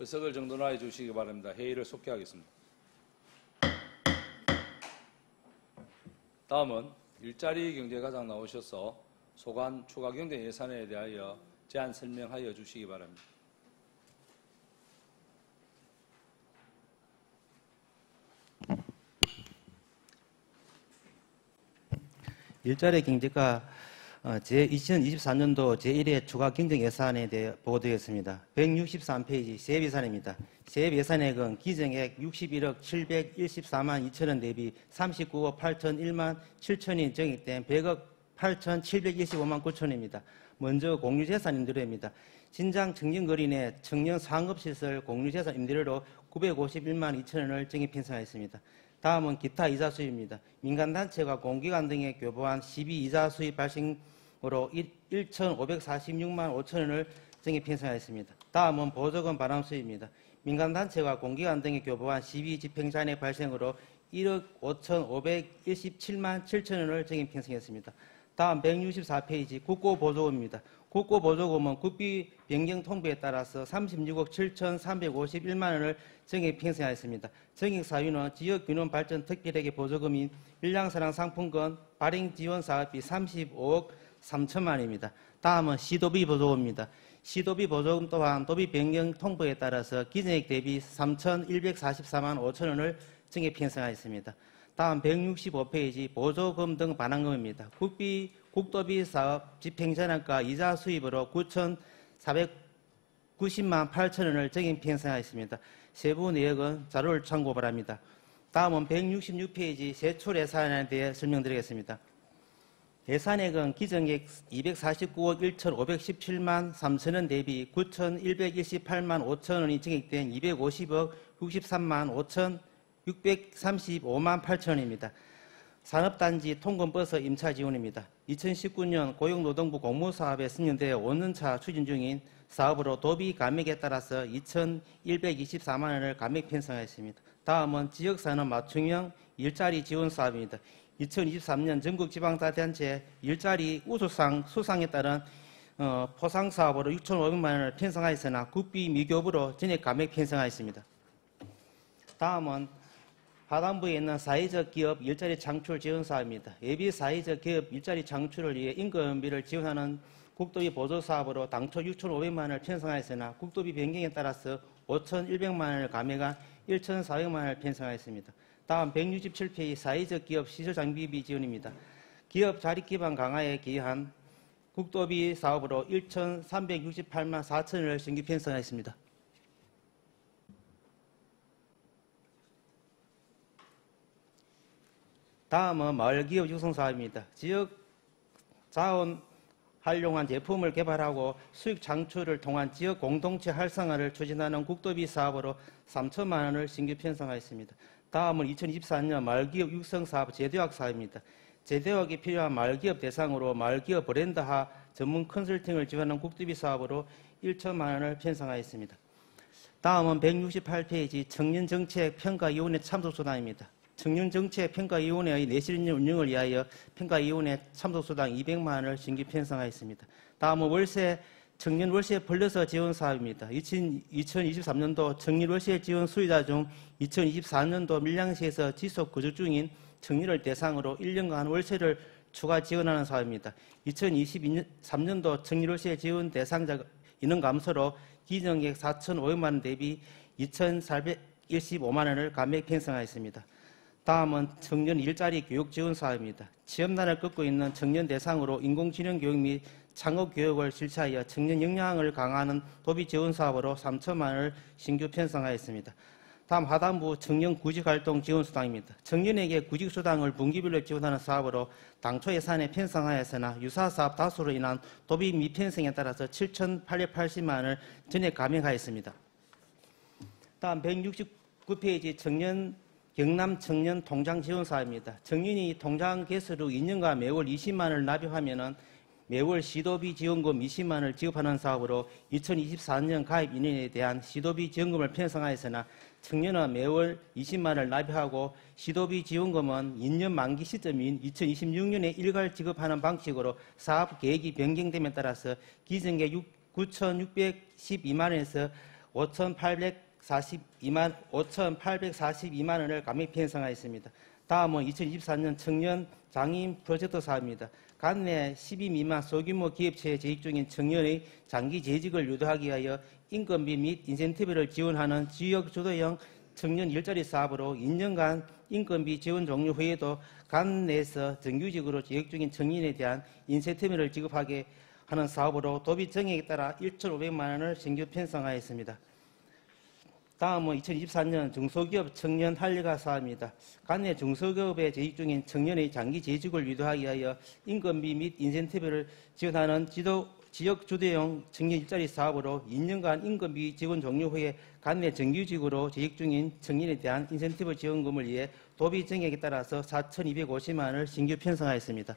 의석을 정돈하여 주시기 바랍니다. 회의를 속개하겠습니다. 다음은 일자리 경제과장 나오셔서 소관 추가 경제 예산에 대하여 제안 설명하여 주시기 바랍니다. 일자리 경제과 2024년도 제1회 추가 경정 예산에 대해 보고드리겠습니다. 163페이지 세액 예산입니다. 세액 예산액은 기정액 61억 714만 2천원 대비 39억 8천 1만 7천이 정액된 100억 8천 725만 9천원입니다. 먼저 공유재산 임대료입니다. 신장 청년거리 청년 상업시설 공유재산 임대료로 951만 2천원을 정액 편성하였습니다. 다음은 기타 이자 수입입니다. 민간단체가 공기관 등에 교부한 12이자 수입 발생으로 1,546만 5천원을 정액 편성하였습니다. 다음은 보조금 반환 수입입니다. 민간단체가 공기관 등에 교부한 12집행잔해 발생으로 1억 5,517만 7천원을 정액 편성했습니다. 다음 164페이지 국고보조금입니다. 국고보조금은 국비 변경 통보에 따라서 36억 7,351만 원을 정액 편성하였습니다. 정액 사유는 지역균원 발전 특별회계 보조금인 일량사랑 상품권 발행 지원 사업비 35억 3천만 원입니다. 다음은 시도비 보조금입니다. 시도비 보조금 또한 도비 변경 통보에 따라서 기정액 대비 3,144만 5천 원을 정액 편성하였습니다. 다음 165페이지 보조금 등 반환금입니다. 국도비 사업 집행전환가 이자 수입으로 9,490만 8천 원을 정액 편성하였습니다. 세부 내역은 자료를 참고 바랍니다. 다음은 166페이지 세출 예산에 대해 설명드리겠습니다. 예산액은 기정액 249억 1,517만 3천원 대비 9,128만 5천원이 정액된 250억 63만 5,635만 8천원입니다. 산업단지 통근버스 임차 지원입니다. 2019년 고용노동부 공모사업에 승인되어 5년차 추진 중인 사업으로 도비 감액에 따라서 2,124만 원을 감액 편성하였습니다. 다음은 지역산업 맞춤형 일자리 지원 사업입니다. 2023년 전국지방자치단체 일자리 우수상 수상에 따른 포상사업으로 6,500만 원을 편성하였으나 국비 미교부로 전액 감액 편성하였습니다. 다음은 하단부에 있는 사회적 기업 일자리 창출 지원 사업입니다. 예비 사회적 기업 일자리 창출을 위해 인건비를 지원하는 국도비 보조 사업으로 당초 6,500만 원을 편성하였으나 국도비 변경에 따라서 5,100만 원을 감액한 1,400만 원을 편성하였습니다. 다음 167페이지 사회적 기업 시설 장비비 지원입니다. 기업 자립 기반 강화에 기여한 국도비 사업으로 1,368만 4천 원을 신규 편성하였습니다. 다음은 마을기업 육성사업입니다. 지역 자원 활용한 제품을 개발하고 수익 창출을 통한 지역 공동체 활성화를 추진하는 국도비 사업으로 3천만 원을 신규 편성하였습니다. 다음은 2024년 마을기업 육성사업 제도학 사업입니다. 제도학이 필요한 마을기업 대상으로 마을기업 브랜드화 전문 컨설팅을 지원하는 국도비 사업으로 1천만 원을 편성하였습니다. 다음은 168페이지 청년정책평가위원회 참석수당입니다. 청년정책평가위원회의 내실 운영을 위하여 평가위원회 참석수당 200만 원을 신규 편성하였습니다. 다음은 청년 월세 플러스 지원 사업입니다. 2023년도 청년 월세 지원 수요자 중 2024년도 밀양시에서 지속 거주 중인 청년을 대상으로 1년간 월세를 추가 지원하는 사업입니다. 2023년도 청년 월세 지원 대상자 인원 감소로 기정액 4,500만 원 대비 2,415만 원을 감액 편성하였습니다. 다음은 청년 일자리 교육 지원 사업입니다. 취업난을 겪고 있는 청년 대상으로 인공지능 교육 및 창업 교육을 실시하여 청년 역량을 강화하는 도비 지원 사업으로 3천만 원을 신규 편성하였습니다. 다음 하단부 청년 구직활동 지원 수당입니다. 청년에게 구직수당을 분기별로 지원하는 사업으로 당초 예산에 편성하였으나 유사 사업 다수로 인한 도비 미편성에 따라서 7,880만 원을 전액 감액하였습니다. 다음 169페이지 경남 청년 통장 지원 사업입니다. 청년이 통장 개설 후 2년간 매월 20만 원을 납입하면 매월 시도비 지원금 20만 원을 지급하는 사업으로 2024년 가입 인원에 대한 시도비 지원금을 편성하였으나 청년은 매월 20만 원을 납입하고 시도비 지원금은 2년 만기 시점인 2026년에 일괄 지급하는 방식으로 사업 계획이 변경됨에 따라서 기정액 9,612만 원에서 5,842만 원을 감액 편성하였습니다. 다음은 2024년 청년 장애인 프로젝트 사업입니다. 관내 12 미만 소규모 기업체에 재직 중인 청년의 장기 재직을 유도하기 위하여 인건비 및 인센티브를 지원하는 지역 주도형 청년 일자리 사업으로 2년간 인건비 지원 종료 후에도 관내에서 정규직으로 재직 중인 청년에 대한 인센티브를 지급하게 하는 사업으로 도비 정액에 따라 1,500만 원을 신규 편성하였습니다. 다음은 2024년 중소기업 청년 활력화 사업입니다. 관내 중소기업에 재직 중인 청년의 장기 재직을 유도하기 위하여 인건비 및 인센티브를 지원하는 지역 주도형 청년 일자리 사업으로 2년간 인건비 지원 종료 후에 관내 정규직으로 재직 중인 청년에 대한 인센티브 지원금을 위해 도비 정액에 따라서 4,250만 원을 신규 편성하였습니다.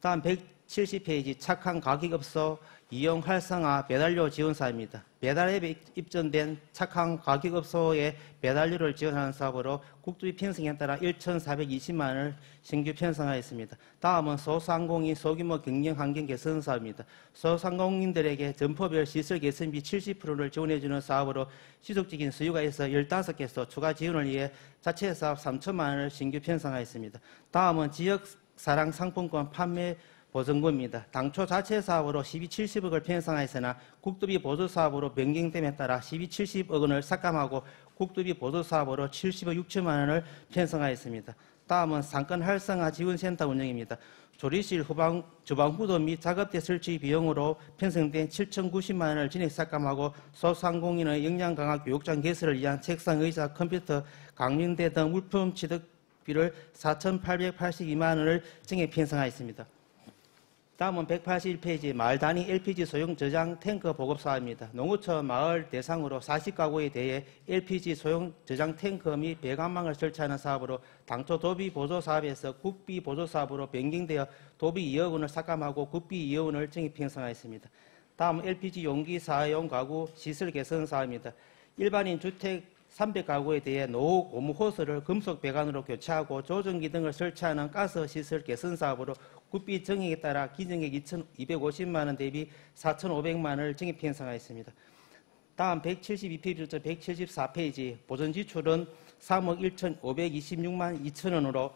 다음 170페이지 착한 가격업소 이용 활성화 배달료 지원 사업입니다. 배달앱에 입점된 착한 가격업소의 배달료를 지원하는 사업으로 국토비 편성에 따라 1,420만 원을 신규 편성하였습니다. 다음은 소상공인 소규모 경영 환경 개선 사업입니다. 소상공인들에게 점포별 시설 개선비 70%를 지원해주는 사업으로 지속적인 수요가 있어 15개소 추가 지원을 위해 자체 사업 3천만 원을 신규 편성하였습니다. 다음은 지역 사랑 상품권 판매 보증금입니다. 당초 자체 사업으로 1270억을 편성하였으나 국도비 보조 사업으로 변경됨에 따라 1270억 원을 삭감하고 국도비 보조 사업으로 70억 6천만 원을 편성하였습니다. 다음은 상권 활성화 지원센터 운영입니다. 조리실 주방후도 및 작업대 설치 비용으로 편성된 7,090만 원을 진액 삭감하고 소상공인의 역량 강화 교육장 개설을 위한 책상, 의자, 컴퓨터, 강림대 등 물품 취득비를 4,882만 원을 증액 편성하였습니다. 다음은 181페이지 마을 단위 LPG 소형 저장 탱크 보급 사업입니다. 농어촌 마을 대상으로 40가구에 대해 LPG 소형 저장 탱크 및 배관망을 설치하는 사업으로 당초 도비 보조 사업에서 국비 보조 사업으로 변경되어 도비 2억 원을 삭감하고 국비 2억 원을 증액 편성하였습니다. 다음 LPG 용기 사용 가구 시설 개선 사업입니다. 일반인 주택 300가구에 대해 노후 고무 호스를 금속 배관으로 교체하고 조정기 등을 설치하는 가스 시설 개선 사업으로 국비 정액에 따라 기정액 2,250만 원 대비 4,500만 원을 증액 편성하였습니다. 다음 172페이지부터 174페이지 보전 지출은 3억 1,526만 2천 원으로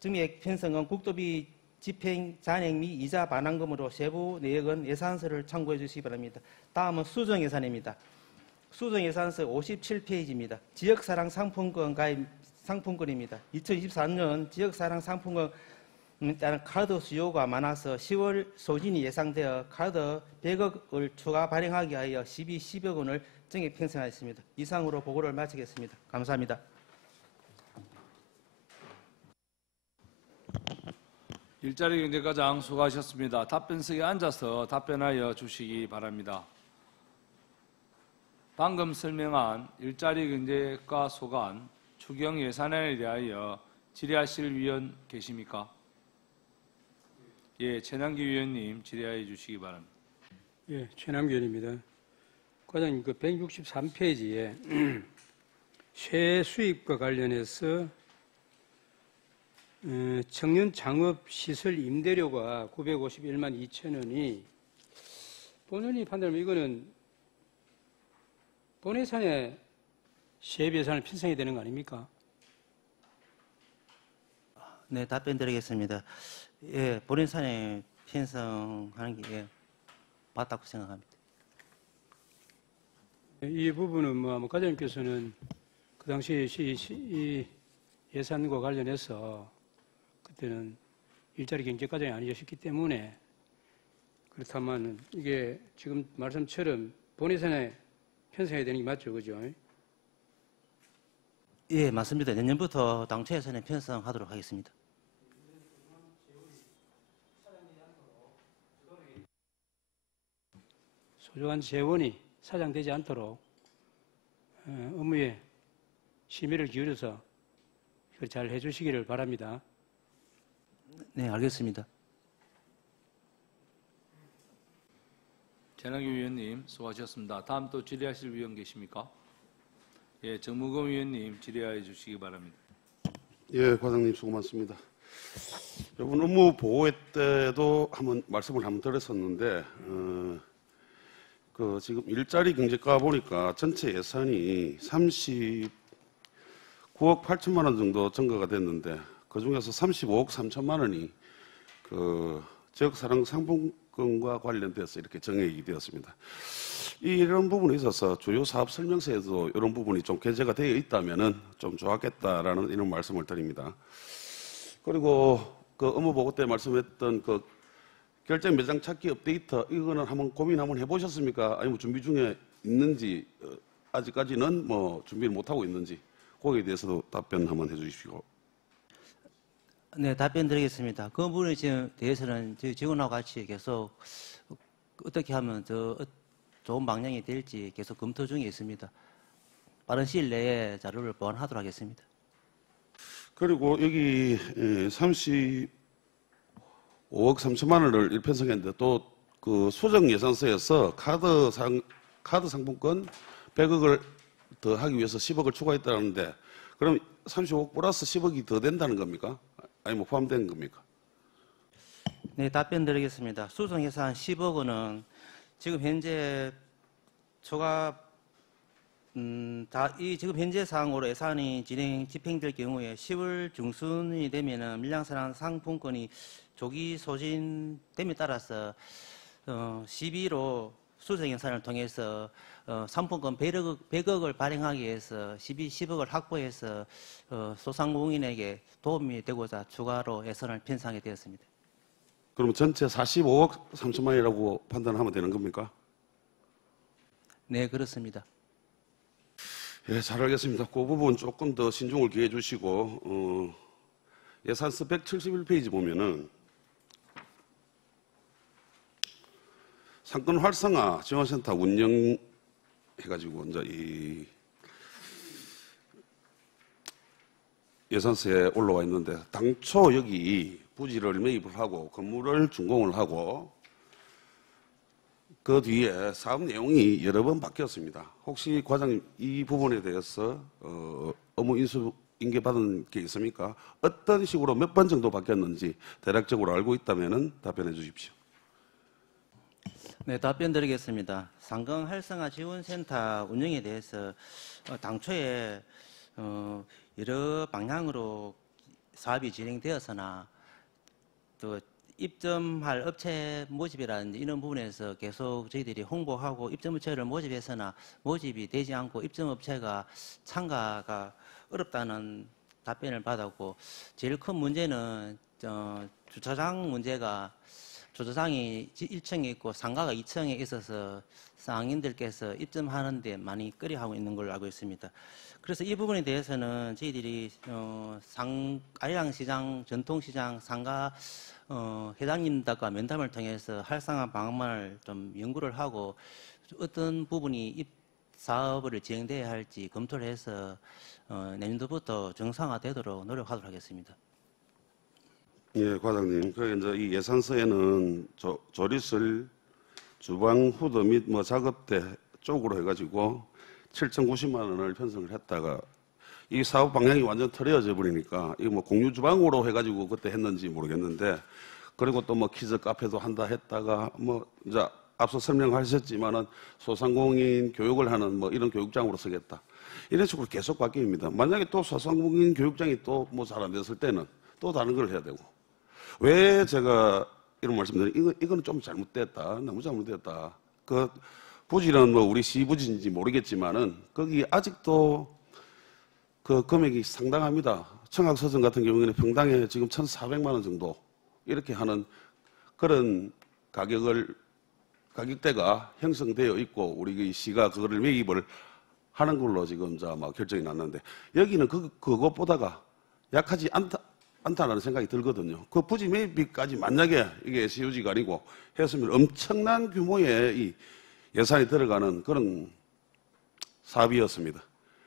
증액 편성은 국도비 집행 잔액 및 이자 반환금으로 세부 내역은 예산서를 참고해 주시기 바랍니다. 다음은 수정 예산입니다. 수정 예산서 57페이지입니다. 지역사랑 상품권 가입 상품권입니다. 2024년 지역사랑 상품권 따른 카드 수요가 많아서 10월 소진이 예상되어 카드 100억을 추가 발행하기 위하여 10억 원을 증액 편성하였습니다. 이상으로 보고를 마치겠습니다. 감사합니다. 일자리 경제과장 수고하셨습니다. 답변석에 앉아서 답변하여 주시기 바랍니다. 방금 설명한 일자리 경제과 소관 추경 예산안에 대하여 질의하실 위원 계십니까? 예, 최남기 위원님 질의하여 주시기 바랍니다. 예, 최남기 의원입니다. 과장님, 그 163페이지에 세액 수입과 관련해서 청년 창업 시설 임대료가 951만 2천 원이 본원이 판단하면 이거는 본 예산에 세입 예산을 편성해야 되는 거 아닙니까? 네, 답변 드리겠습니다. 예, 본 예산에 편성하는 게 맞다고 생각합니다. 이 부분은 뭐 과장님께서는 그 당시 이 예산과 관련해서 그때는 일자리 경제과장이 아니셨기 때문에 그렇다면 이게 지금 말씀처럼 본 예산에 편성해야 되는 게 맞죠, 그죠? 예, 맞습니다. 내년부터 당초 예산에 편성하도록 하겠습니다. 소중한 재원이 사장되지 않도록 업무에 심의를 기울여서 잘 해주시기를 바랍니다. 네, 알겠습니다. 최남기 위원님 수고하셨습니다. 다음 또 질의하실 위원 계십니까? 예, 정무검 위원님 질의하여 주시기 바랍니다. 예, 과장님 수고 많습니다. 이번 업무 보고회 때도 말씀을 한번 드렸었는데 지금 일자리 경제과 보니까 전체 예산이 39억 8천만 원 정도 증가가 됐는데 그 중에서 35억 3천만 원이 지역사랑 상품권과 관련돼서 이렇게 정액이 되었습니다. 이런 부분에 있어서 주요 사업 설명서에도 이런 부분이 좀 게재가 되어 있다면은 좀 좋았겠다라는 이런 말씀을 드립니다. 그리고 업무 보고 때 말씀했던 결정 매장 찾기 업데이터 이거는 한번 고민 한번 해보셨습니까? 아니면 준비 중에 있는지 아직까지는 뭐 준비를 못 하고 있는지 거기에 대해서도 답변 한번 해주시고. 네, 답변 드리겠습니다. 그 부분에 대해서는 저희 직원하고 같이 계속 어떻게 하면 더 좋은 방향이 될지 계속 검토 중에 있습니다. 빠른 시일 내에 자료를 보완하도록 하겠습니다. 그리고 여기 35억 3천만 원을 편성했는데 또 수정 예산서에서 카드 상품권 100억을 더 하기 위해서 10억을 추가했다는데 그럼 35억 플러스 10억이 더 된다는 겁니까? 아니면 포함된 겁니까? 네, 답변 드리겠습니다. 수정 예산 10억 원은 지금 현재 지금 현재 사항으로 예산이 집행될 경우에 10월 중순이 되면은 밀양사랑 상품권이 조기 소진됨에 따라서 12로 수정 예산을 통해서 상품권 100억을 발행하기 위해서 10억을 확보해서 소상공인에게 도움이 되고자 추가로 예산을 편성하게 되었습니다. 그러면 전체 45억 3천만 원이라고 판단하면 되는 겁니까? 네, 그렇습니다. 예, 잘 알겠습니다. 그 부분 조금 더 신중을 기해 주시고 예산서 171페이지 보면은 상권 활성화 지원센터 운영해가지고 이제 이 예산서에 올라와 있는데 당초 여기 부지를 매입을 하고 건물을 준공을 하고 그 뒤에 사업 내용이 여러 번 바뀌었습니다. 혹시 과장님 이 부분에 대해서 업무 인계 받은 게 있습니까? 어떤 식으로 몇 번 정도 바뀌었는지 대략적으로 알고 있다면 답변해 주십시오. 네, 답변 드리겠습니다. 상권 활성화 지원센터 운영에 대해서 당초에 여러 방향으로 사업이 진행되었으나 또 입점할 업체 모집이라든지 이런 부분에서 계속 저희들이 홍보하고 입점업체를 모집해서나 모집이 되지 않고 입점업체가 참가가 어렵다는 답변을 받았고 제일 큰 문제는 주차장 문제가 주차장이 1층에 있고 상가가 2층에 있어서 상인들께서 입점하는데 많이 꺼려하고 있는 걸로 알고 있습니다. 그래서 이 부분에 대해서는 저희들이 아리랑시장, 전통시장, 상가 회장님들과 면담을 통해서 활성화 방안을 좀 연구를 하고 어떤 부분이 사업을 진행돼야 할지 검토를 해서 내년도부터 정상화되도록 노력하도록 하겠습니다. 예, 과장님. 이제 이 예산서에는 조리실, 주방 후드 및 작업대 쪽으로 해가지고 7,090만 원을 편성을 했다가 이 사업 방향이 완전 틀어져 버리니까 이거 공유 주방으로 해가지고 그때 했는지 모르겠는데 그리고 또 키즈 카페도 한다 했다가 이제 앞서 설명하셨지만은 소상공인 교육을 하는 이런 교육장으로 쓰겠다. 이런 식으로 계속 바뀝니다. 만약에 또 소상공인 교육장이 또 잘 안 됐을 때는 또 다른 걸 해야 되고. 왜 제가 이런 말씀드리면 이거는 좀 잘못됐다. 너무 잘못됐다. 부지는 우리 시 부지인지 모르겠지만은 거기 아직도 금액이 상당합니다. 청학서점 같은 경우에는 평당에 지금 1,400만 원 정도 이렇게 하는 그런 가격대가 형성되어 있고 우리 시가 그거를 매입을 하는 걸로 지금 결정이 났는데 여기는 그것보다가 약하지 않다는 생각이 들거든요. 그 부지 매입비까지 만약에 이게 SUG가 아니고 했으면 엄청난 규모의 이 예산이 들어가는 그런 사업이었습니다.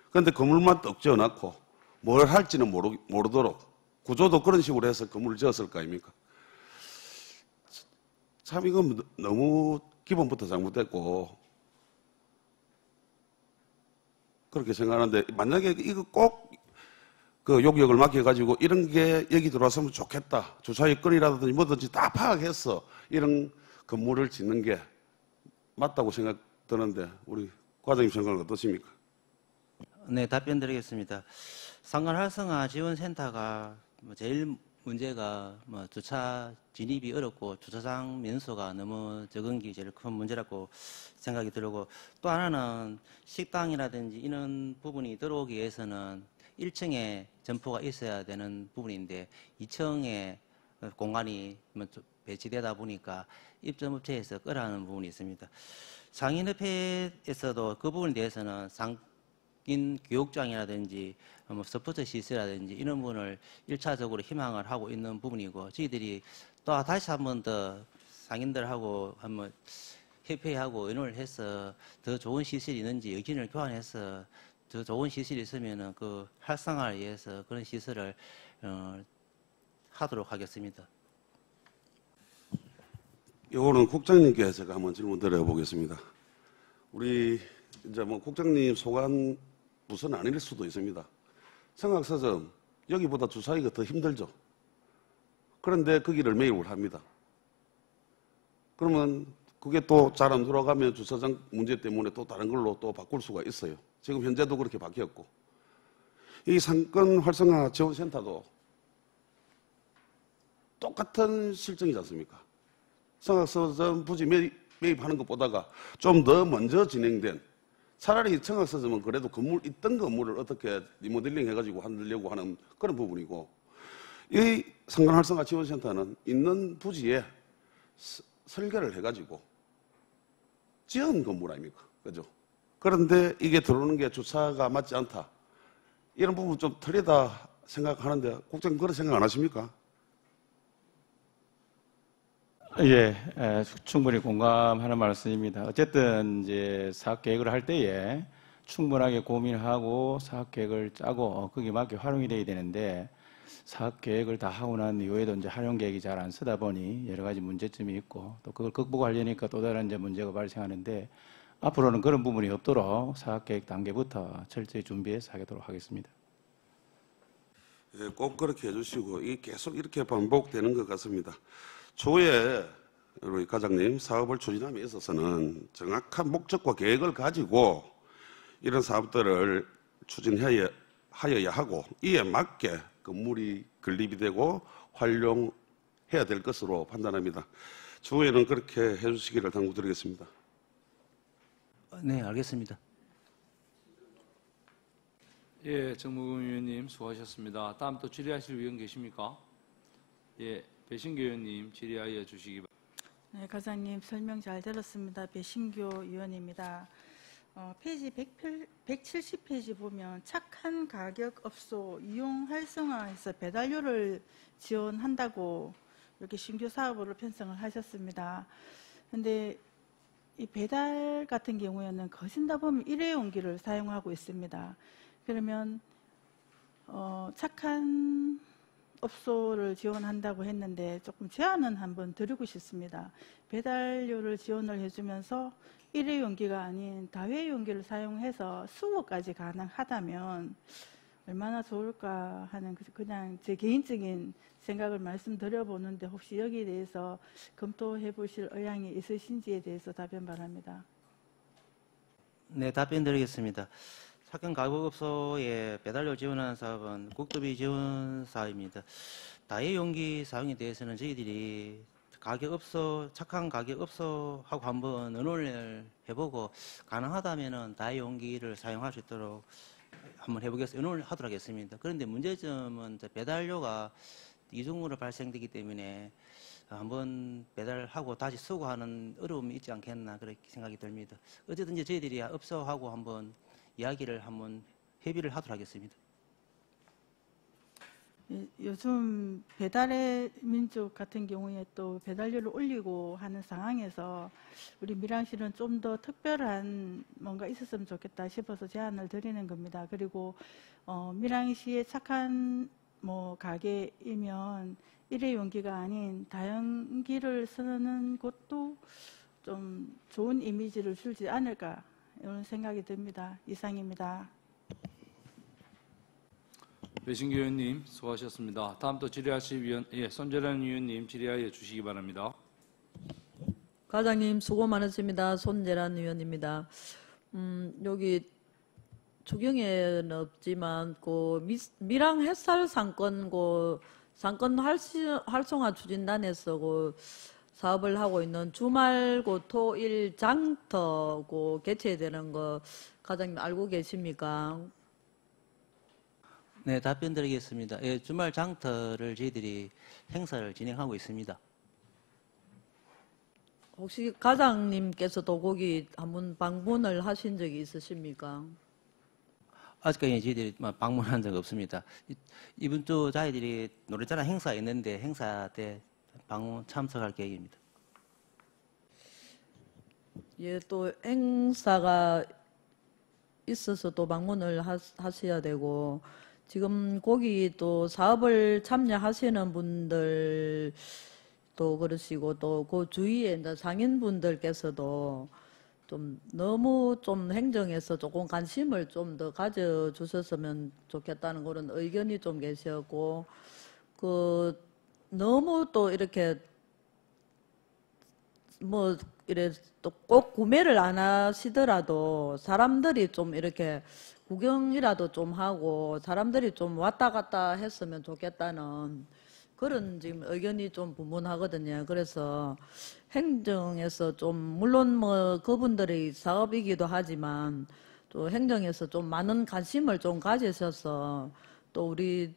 그런데 건물만 떡 지어놨고 뭘 할지는 모르도록 구조도 그런 식으로 해서 건물을 지었을 거 아닙니까? 참 이건 너무 기본부터 잘못됐고 그렇게 생각하는데 만약에 이거 꼭 용역을 맡겨가지고 이런 게 여기 들어왔으면 좋겠다. 주차의 건이라든지 뭐든지 다 파악해서 이런 건물을 짓는 게 맞다고 드는데 우리 과장님 생각은 어떠십니까? 네, 답변 드리겠습니다. 상간 활성화 지원센터가 제일 문제가 주차 진입이 어렵고 주차장 면수가 너무 적은 게 제일 큰 문제라고 생각이 들고, 또 하나는 식당이라든지 이런 부분이 들어오기 위해서는 1층에 점포가 있어야 되는 부분인데 2층에 공간이 배치되다 보니까 입점업체에서 끌어하는 부분이 있습니다. 상인협회에서도 그 부분에 대해서는 상인 교육장이라든지 스포츠 시설이라든지 이런 부분을 1차적으로 희망을 하고 있는 부분이고, 저희들이 또 다시 한 번 더 상인들하고 한번 협회하고 의논을 해서 더 좋은 시설이 있는지 의견을 교환해서 더 좋은 시설이 있으면 그 활성화를 위해서 그런 시설을 하도록 하겠습니다. 이거는 국장님께 제가 한번 질문 드려보겠습니다. 우리 이제 뭐 국장님 소관 부서는 아닐 수도 있습니다. 성악서점 여기보다 주차하기가 더 힘들죠. 그런데 거기를 매입을 합니다. 그러면 그게 또 잘 안 돌아가면 주차장 문제 때문에 또 다른 걸로 또 바꿀 수가 있어요. 지금 현재도 그렇게 바뀌었고, 이 상권 활성화 지원센터도 똑같은 실정이지 않습니까? 성악서점 부지 매입하는 것보다가 좀 더 먼저 진행된, 차라리 성악서점은 그래도 있던 건물을 어떻게 리모델링 해가지고 하려고 하는 그런 부분이고, 이 상권 활성화 지원센터는 있는 부지에 설계를 해가지고 지은 건물 아닙니까? 그죠? 그런데 이게 들어오는 게 주차가 맞지 않다, 이런 부분 좀 틀리다 생각하는데 국장님 그런 생각 안 하십니까? 예, 충분히 공감하는 말씀입니다. 어쨌든 이제 사업 계획을 할 때에 충분하게 고민하고 사업 계획을 짜고 거기에 맞게 활용이 돼야 되는데, 사업 계획을 다 하고 난 이후에도 이제 활용 계획이 잘 안 쓰다 보니 여러 가지 문제점이 있고, 또 그걸 극복하려니까 또 다른 이제 문제가 발생하는데, 앞으로는 그런 부분이 없도록 사업 계획 단계부터 철저히 준비해서 하도록 하겠습니다. 예, 꼭 그렇게 해주시고, 이 계속 이렇게 반복되는 것 같습니다. 조에 우리 과장님 사업을 추진함에 있어서는 정확한 목적과 계획을 가지고 이런 사업들을 추진하여야 하고, 이에 맞게 건물이 건립이 되고 활용해야 될 것으로 판단합니다. 주에는 그렇게 해주시기를 당부드리겠습니다. 네, 알겠습니다. 예, 정무금 위원님 수고하셨습니다. 다음 또 질의하실 위원 계십니까? 예, 배신교 의원님 질의하여 주시기 바랍니다. 네, 과장님 설명 잘 들었습니다. 배신교 의원입니다. 페이지 170페이지 보면 착한 가격 업소 이용 활성화해서 배달료를 지원한다고 이렇게 신규 사업으로 편성을 하셨습니다. 그런데 이 배달 같은 경우에는 거신다 보면 일회용기를 사용하고 있습니다. 그러면 착한 업소를 지원한다고 했는데 조금 제안은 한번 드리고 싶습니다. 배달료를 지원을 해주면서 일회용기가 아닌 다회용기를 사용해서 수거까지 가능하다면 얼마나 좋을까 하는 그냥 제 개인적인 생각을 말씀드려보는데, 혹시 여기에 대해서 검토해 보실 의향이 있으신지에 대해서 답변 바랍니다. 네, 답변 드리겠습니다. 착한 가격업소에 배달료 지원하는 사업은 국토비 지원 사업입니다. 다회용기 사용에 대해서는 저희들이 착한 가격업소하고 한번 의논을 해보고 가능하다면 다회용기를 사용할 수 있도록 한번 의논을 하도록 하겠습니다. 그런데 문제점은 배달료가 이중으로 발생되기 때문에 한번 배달하고 다시 수거하는 어려움이 있지 않겠나 그렇게 생각이 듭니다. 어쨌든 저희들이 업소하고 한번 이야기를 한번 협의를 하도록 하겠습니다. 요즘 배달의 민족 같은 경우에 또 배달료를 올리고 하는 상황에서 우리 밀양시는 좀 더 특별한 뭔가 있었으면 좋겠다 싶어서 제안을 드리는 겁니다. 그리고 밀양시의 착한 가게이면 일회용기가 아닌 다용기를 쓰는 것도 좀 좋은 이미지를 주지 않을까 이런 생각이 듭니다. 이상입니다. 배신교 의원님 수고하셨습니다. 다음 또 질의하실 위원, 예, 손재란 위원님 질의하여 주시기 바랍니다. 과장님 수고 많으십니다. 손재란 의원입니다. 여기 추경에는 없지만 밀양 햇살 상권 상권 활성화 추진단에서 사업을 하고 있는 주말 토일 장터 개최되는 거 과장님 알고 계십니까? 네, 답변 드리겠습니다. 예, 주말 장터를 저희들이 행사를 진행하고 있습니다. 혹시 과장님께서도 거기 한번 방문을 하신 적이 있으십니까? 아직까지 저희들이 방문한 적 없습니다. 이번 주 저희들이 노래자랑 행사 있는데 행사 때 방문 참석할 계획입니다. 예, 또 행사가 있어서 또 방문을 하셔야 되고 지금 거기 또 사업을 참여하시는 분들 또 그러시고 또 그 주위에 이제 상인분들께서도 좀 너무 좀 행정에서 조금 관심을 좀 더 가져주셨으면 좋겠다는 그런 의견이 좀 계셨고 너무 또 이렇게 이래 또 꼭 구매를 안 하시더라도 사람들이 좀 이렇게 구경이라도 좀 하고 사람들이 좀 왔다 갔다 했으면 좋겠다는 그런 지금 의견이 좀 분분하거든요. 그래서 행정에서 좀 물론 그분들의 사업이기도 하지만 또 행정에서 좀 많은 관심을 좀 가지셔서 또 우리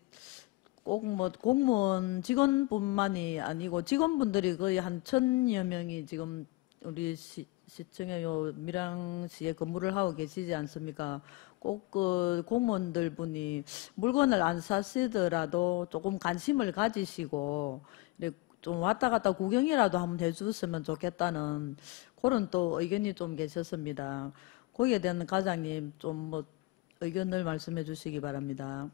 꼭 공무원 직원뿐만이 아니고 직원분들이 거의 한 1,000여 명이 지금 우리 시청에 밀양시에 근무를 하고 계시지 않습니까? 꼭 공무원들 분이 물건을 안 사시더라도 조금 관심을 가지시고 좀 왔다 갔다 구경이라도 한번 해주셨으면 좋겠다는 그런 또 의견이 좀 계셨습니다. 거기에 대한 과장님 좀 의견을 말씀해 주시기 바랍니다.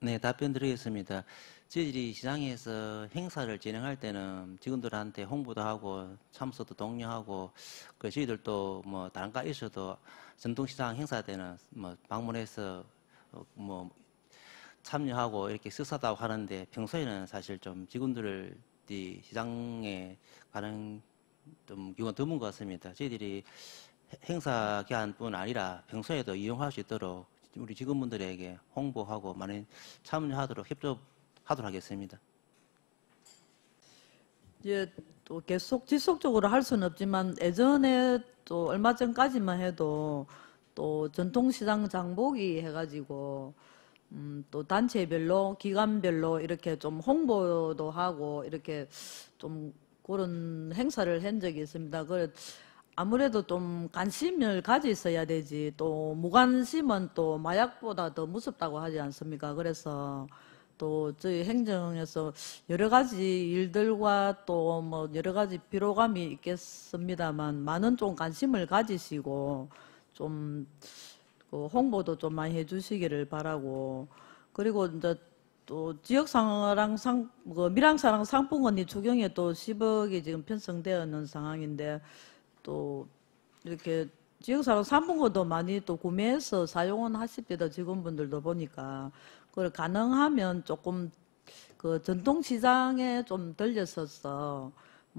네, 답변 드리겠습니다. 저희들이 시장에서 행사를 진행할 때는 직원들한테 홍보도 하고 참석도 독려하고 저희들도 다른 가 있어도 전통시장 행사 때는 방문해서 참여하고 이렇게 식사도 하고 하는데 평소에는 사실 좀 직원들이 시장에 가는 좀 경우가 드문 것 같습니다. 저희들이 행사 기간뿐 아니라 평소에도 이용할 수 있도록 우리 직원분들에게 홍보하고 많이 참여하도록 협조하도록 하겠습니다. 이제 또 계속 지속적으로 할 수는 없지만 예전에 또 얼마 전까지만 해도 또 전통시장 장보기 해가지고 또 단체별로 기관별로 이렇게 좀 홍보도 하고 이렇게 좀 그런 행사를 한 적이 있습니다. 아무래도 좀 관심을 가지셔야 되지 또 무관심은 또 마약보다 더 무섭다고 하지 않습니까? 그래서 또 저희 행정에서 여러 가지 일들과 또 여러 가지 피로감이 있겠습니다만 많은 좀 관심을 가지시고 좀 홍보도 좀 많이 해주시기를 바라고 그리고 이제 또 지역사랑 밀양사랑 상품권이 추경에 또 10억이 지금 편성되어 있는 상황인데 또 이렇게 지역사랑 상품권도 많이 또 구매해서 사용은 하십니다. 직원분들도 보니까 그걸 가능하면 조금 전통시장에 좀 들렸었어.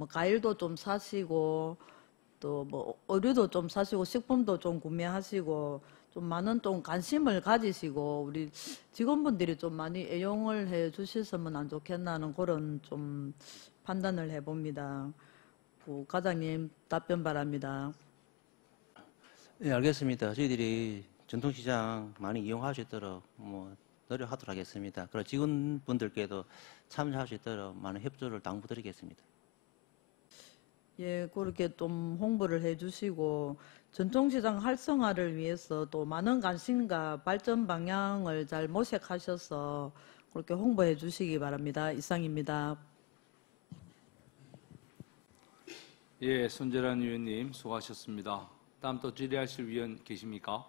과일도 좀 사시고 또 의류도 좀 사시고 식품도 좀 구매하시고 좀 많은 좀 관심을 가지시고 우리 직원분들이 좀 많이 애용을 해 주셨으면 안 좋겠나는 그런 좀 판단을 해봅니다. 과장님 답변 바랍니다. 네, 알겠습니다. 저희들이 전통시장 많이 이용할 수 있도록 노력하도록 하겠습니다. 그리고 직원분들께도 참여할 수 있도록 많은 협조를 당부드리겠습니다. 예, 그렇게 좀 홍보를 해주시고 전통시장 활성화를 위해서 또 많은 관심과 발전 방향을 잘 모색하셔서 그렇게 홍보해 주시기 바랍니다. 이상입니다. 예, 손재란 의원님 수고하셨습니다. 다음 또 질의하실 위원 계십니까?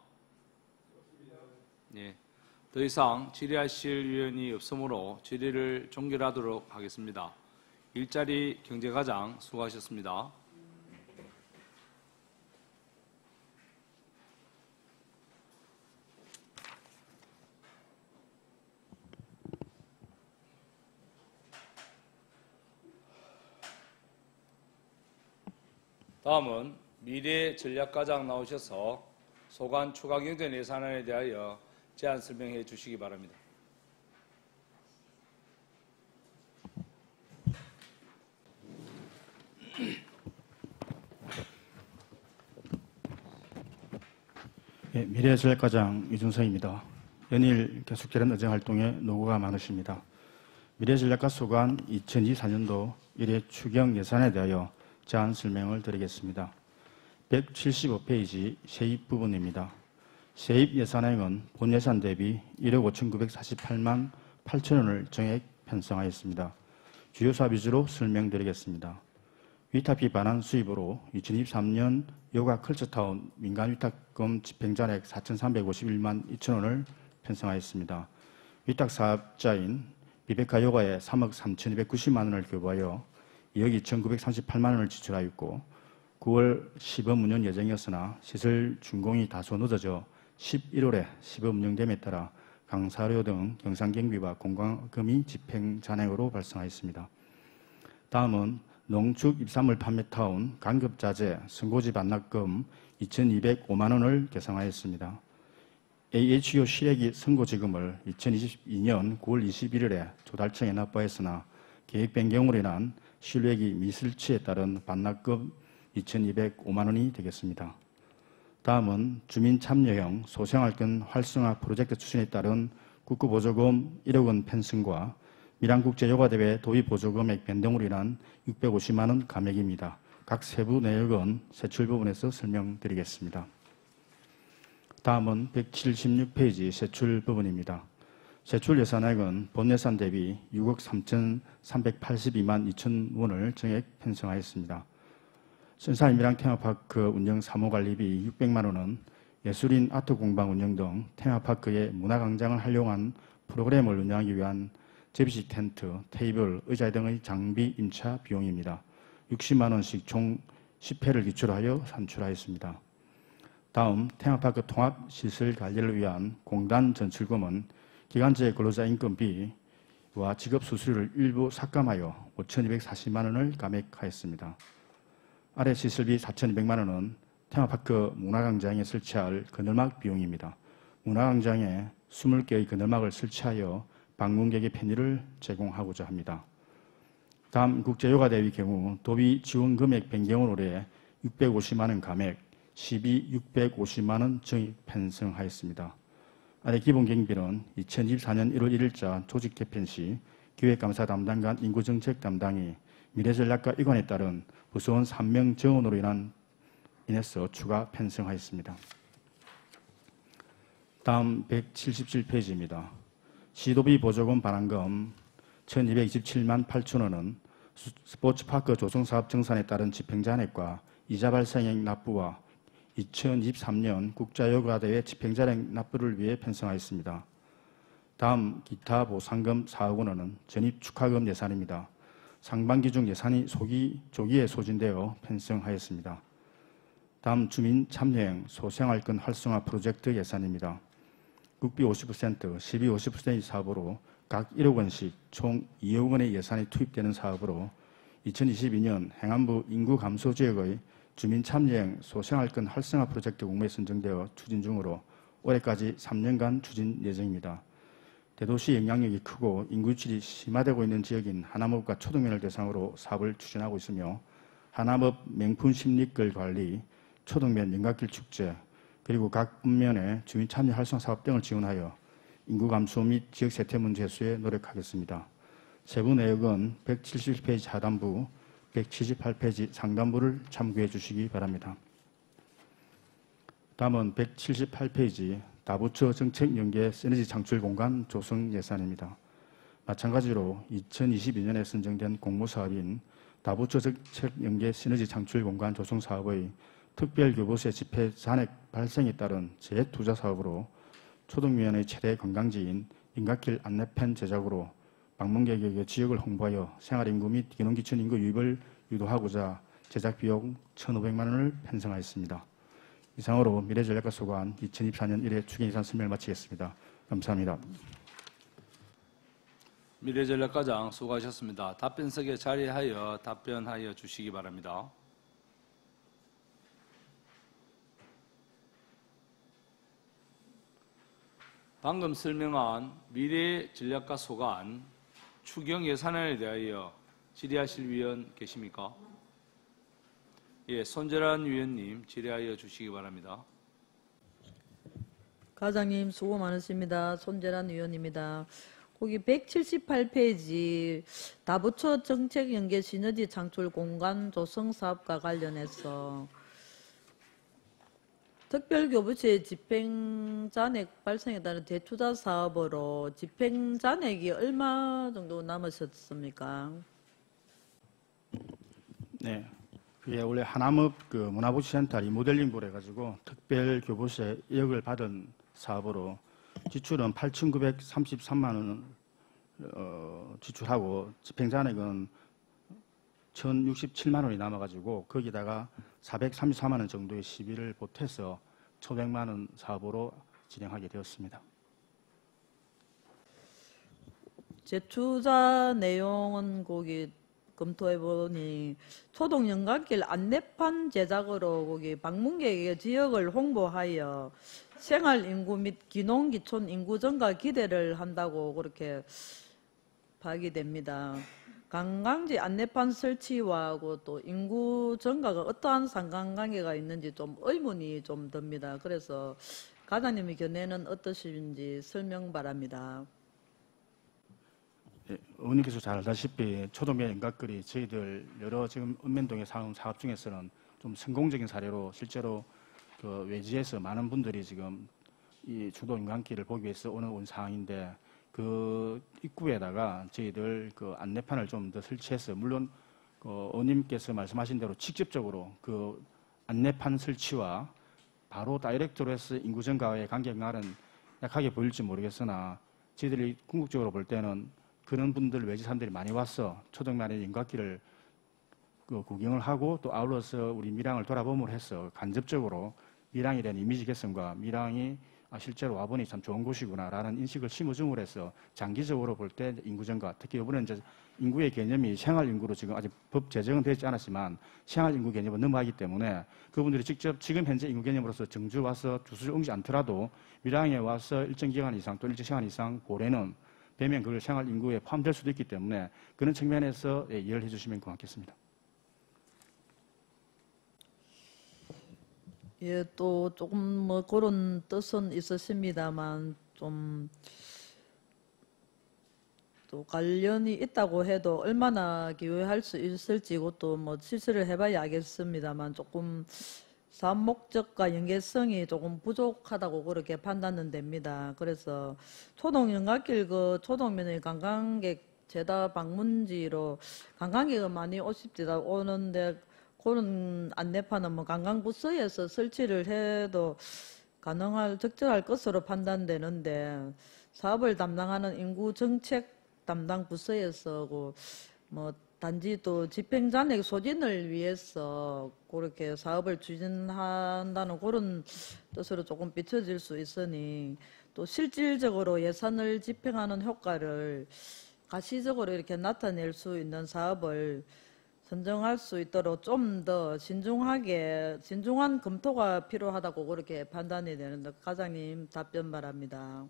예, 더 이상 질의하실 위원이 없으므로 질의를 종결하도록 하겠습니다. 일자리 경제과장 수고하셨습니다. 다음은 미래전략과장 나오셔서 소관 추가경정 예산안에 대하여 제안 설명해 주시기 바랍니다. 예, 미래전략과장 이준성입니다. 연일 계속되는 의정활동에 노고가 많으십니다. 미래전략과 소관 2024년도 1회 추경 예산에 대하여 제안 설명을 드리겠습니다. 175페이지 세입 부분입니다. 세입 예산액은 본 예산 대비 1억 5,948만 8천 원을 정액 편성하였습니다. 주요 사업 위주로 설명드리겠습니다. 위탁비 반환 수입으로 2023년 여가 컬처타운 민간 위탁금 집행잔액 4,351만 2천 원을 편성하였습니다. 위탁 사업자인 비베카 요가에 3억 3,290만 원을 교부하여 2억 2,938만 원을 지출하였고 9월 시범 운영 예정이었으나 시설 준공이 다소 늦어져 11월에 시범 운영됨에 따라 강사료 등 경상경비와 공과금이 집행 잔액으로 발생하였습니다. 다음은 농축 입산물 판매타운 간급자재 선고지 반납금 2,205만 원을 계상하였습니다. AHO 시래기 선고지금을 2022년 9월 21일에 조달청에 납부했으나 계획 변경으로 인한 실외기 미술치에 따른 반납금 2,205만 원이 되겠습니다. 다음은 주민참여형 소생활권 활성화 프로젝트 추진에 따른 국고보조금 1억 원 편성과 밀양국제요가대회 도입보조금액 변동으로 인한 650만 원 감액입니다. 각 세부 내역은 세출 부분에서 설명드리겠습니다. 다음은 176페이지 세출 부분입니다. 세출 예산액은 본 예산 대비 6억 3,382만 2천 원을 정액 편성하였습니다. 선사인 밀양 테마파크 운영 사무관리비 600만 원은 예술인 아트 공방 운영 등 테마파크의 문화광장을 활용한 프로그램을 운영하기 위한 접이식 텐트, 테이블, 의자 등의 장비 임차 비용입니다. 60만 원씩 총 10회를 기초로 산출하였습니다. 다음 테마파크 통합시설 관리를 위한 공단 전출금은 기간제 근로자 인건비와 직업수수료를 일부 삭감하여 5,240만 원을 감액하였습니다. 아래 시설비 4,200만 원은 테마파크 문화광장에 설치할 그늘막 비용입니다. 문화광장에 20개의 그늘막을 설치하여 방문객의 편의를 제공하고자 합니다. 다음 국제요가대회 경우 도비 지원 금액 변경으로 올해 650만 원 감액, 시비 650만 원 정액 편성하였습니다. 아래 기본 경비는 2024년 1월 1일자 조직 개편 시 기획감사 담당관 인구정책 담당이 미래전략과 일관에 따른 부서원 3명 정원으로 인해서 추가 편성하였습니다. 다음 177페이지입니다. 시도비 보조금 반환금 1,227만 8천 원은 스포츠파크 조성사업 정산에 따른 집행잔액과 이자 발생액 납부와 2023년 국제요가대회 집행잔액 납부를 위해 편성하였습니다. 다음 기타 보상금 4억 원은 전입 축하금 예산입니다. 상반기 중 예산이 조기에 소진되어 편성하였습니다. 다음 주민 참여형 소생활권 활성화 프로젝트 예산입니다. 국비 50%, 시비 50% 사업으로 각 1억 원씩 총 2억 원의 예산이 투입되는 사업으로 2022년 행안부 인구 감소 지역의 주민 참여형 소생활권 활성화 프로젝트 공모에 선정되어 추진 중으로 올해까지 3년간 추진 예정입니다. 대도시 영향력이 크고 인구 유출이 심화되고 있는 지역인 하남읍과 초동면을 대상으로 사업을 추진하고 있으며 하남읍 명품 심리끌 관리, 초동면 민가길 축제, 그리고 각 읍면의 주민 참여 활성화 사업 등을 지원하여 인구 감소 및 지역 세태 문제 해소에 노력하겠습니다. 세부 내역은 171페이지 하단부, 178페이지 상단부를 참고해 주시기 바랍니다. 다음은 178페이지 다부처 정책 연계 시너지 창출 공간 조성 예산입니다. 마찬가지로 2022년에 선정된 공모사업인 다부처 정책 연계 시너지 창출 공간 조성 사업의 특별교부세 집회 잔액 발생에 따른 재투자 사업으로 초동면의 최대 관광지인 인가길 안내편 제작으로 방문객에게 지역을 홍보하여 생활인구 및 기농기촌 인구 유입을 유도하고자 제작 비용 1,500만 원을 편성하였습니다. 이상으로 미래전략과 소관 2024년 1회 추경 예산 설명을 마치겠습니다. 감사합니다. 미래전략과장 수고하셨습니다. 답변석에 자리하여 답변하여 주시기 바랍니다. 방금 설명한 미래 전략과 소관, 추경 예산안에 대하여 질의하실 위원 계십니까? 예, 손재란 위원님 질의하여 주시기 바랍니다. 과장님 수고 많으십니다. 손재란 의원입니다. 거기 178페이지 다부처 정책 연계 시너지 창출 공간 조성 사업과 관련해서 특별교부처의 집행 잔액 발생에 따른 대투자 사업으로 집행 잔액이 얼마 정도 남으셨습니까? 네, 그게 원래 하남읍 그 문화부시센터 리모델링부로 해가지고 특별교부세 2억을 받은 사업으로 지출은 8,933만 원을 지출하고 집행 잔액은 1,067만 원이 남아가지고 거기다가 434만 원 정도의 시비를 보태서 1,500만 원 사업으로 진행하게 되었습니다. 제투자 내용은 거기 검토해보니 초동연간길 안내판 제작으로 거기 방문객에게 지역을 홍보하여 생활인구 및 기농기촌 인구 증가 기대를 한다고 그렇게 파악됩니다. 관광지 안내판 설치와 또 인구 증가가 어떠한 상관관계가 있는지 좀 의문이 좀 듭니다. 그래서 과장님의 견해는 어떠신지 설명 바랍니다. 예, 의원님께서 잘 알다시피 초동면 연각거리 저희들 여러 지금 읍면동의 사업 중에서는 좀 성공적인 사례로 실제로 그 외지에서 많은 분들이 지금 이 초동 연각길을 보기 위해서 오는 상황인데 그 입구에다가 저희들 그 안내판을 좀 더 설치해서 물론 그 의원님께서 말씀하신 대로 직접적으로 그 안내판 설치와 바로 다이렉트로 해서 인구 증가의 관계관은 약하게 보일지 모르겠으나 저희들이 궁극적으로 볼 때는 그런 분들 외지 사람들이 많이 와서 초동면의 연각길을 그 구경을 하고 또 아울러서 우리 밀양을 돌아봄으로 해서 간접적으로 밀양에 대한 이미지 개선과 밀양이 실제로 와보니 참 좋은 곳이구나라는 인식을 심어줌으로 해서 장기적으로 볼 때 인구 증가, 특히 이번에 이제 인구의 개념이 생활 인구로 지금 아직 법 제정은 되지 않았지만 생활 인구 개념은 넘어가기 때문에 그분들이 직접 지금 현재 인구 개념으로서 정주 와서 주소를 옮기지 않더라도 밀양에 와서 일정 기간 이상 또 일정 시간 이상 보내는 되면 그걸 생활 인구에 포함될 수도 있기 때문에 그런 측면에서 이해를 해주시면 고맙겠습니다. 예, 또 조금 뭐 그런 뜻은 있으십니다만 좀 또 관련이 있다고 해도 얼마나 기여할 수 있을지 그것도 뭐 실시를 해봐야 알겠습니다만 조금 사업 목적과 연계성이 조금 부족하다고 그렇게 판단은 됩니다. 그래서 초동연각길 그 초동면의 관광객 제다 방문지로 관광객은 많이 오는데 그런 안내판은 뭐 관광부서에서 설치를 해도 적절할 것으로 판단되는데 사업을 담당하는 인구정책 담당 부서에서 뭐 단지 또 집행잔액 소진을 위해서 그렇게 사업을 추진한다는 그런 뜻으로 조금 비춰질 수 있으니 또 실질적으로 예산을 집행하는 효과를 가시적으로 이렇게 나타낼 수 있는 사업을 선정할 수 있도록 좀 더 신중한 검토가 필요하다고 그렇게 판단이 되는데 과장님 답변 바랍니다.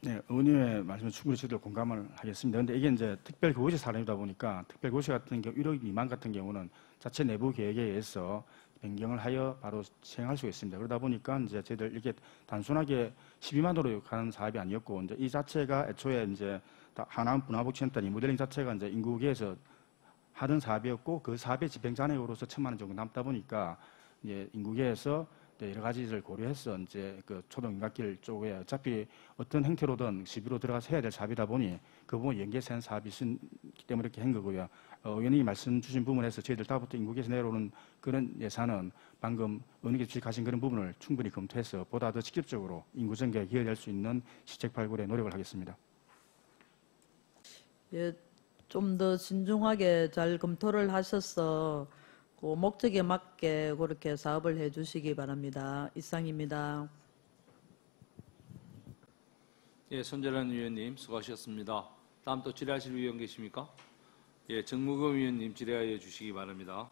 네, 의원님의 말씀에 충분히 저도 공감을 하겠습니다. 그런데 이게 이제 특별교부시 사람이다 보니까 특별교부시 같은 경우 1억 미만 같은 경우는 자체 내부 계획에 의해서 변경을 하여 바로 시행할 수 있습니다. 그러다 보니까 이제 저희들 이렇게 단순하게 12만으로 가는 사업이 아니었고 이제 이 자체가 애초에 이제 하남 문화복지센터 리모델링 자체가 이제 인구계에서 하던 사업이었고 그 사업의 집행 잔액으로서 1,000만 원 정도 남다 보니까 이제 인구계에서 여러 가지를 고려해서 이제 그 초동연각길 쪽에 어차피 어떤 형태로든 시비로 들어가서 해야 될 사업이다 보니 그 부분 연계된 사업이 있기 때문에 이렇게 한 거고요. 의원님이 말씀 주신 부분에서 저희들 다부터 인구계에서 내려오는 그런 예산은 방금 의원님께서 지적하신 그런 부분을 충분히 검토해서 보다 더 직접적으로 인구 증가에 기여될 수 있는 시책 발굴에 노력을 하겠습니다. 예, 좀 더 신중하게 잘 검토를 하셔서 그 목적에 맞게 그렇게 사업을 해주시기 바랍니다. 이상입니다. 예, 손재란 위원님 수고하셨습니다. 다음 또 질의하실 위원 계십니까? 예, 정무금 위원님 질의하여 주시기 바랍니다.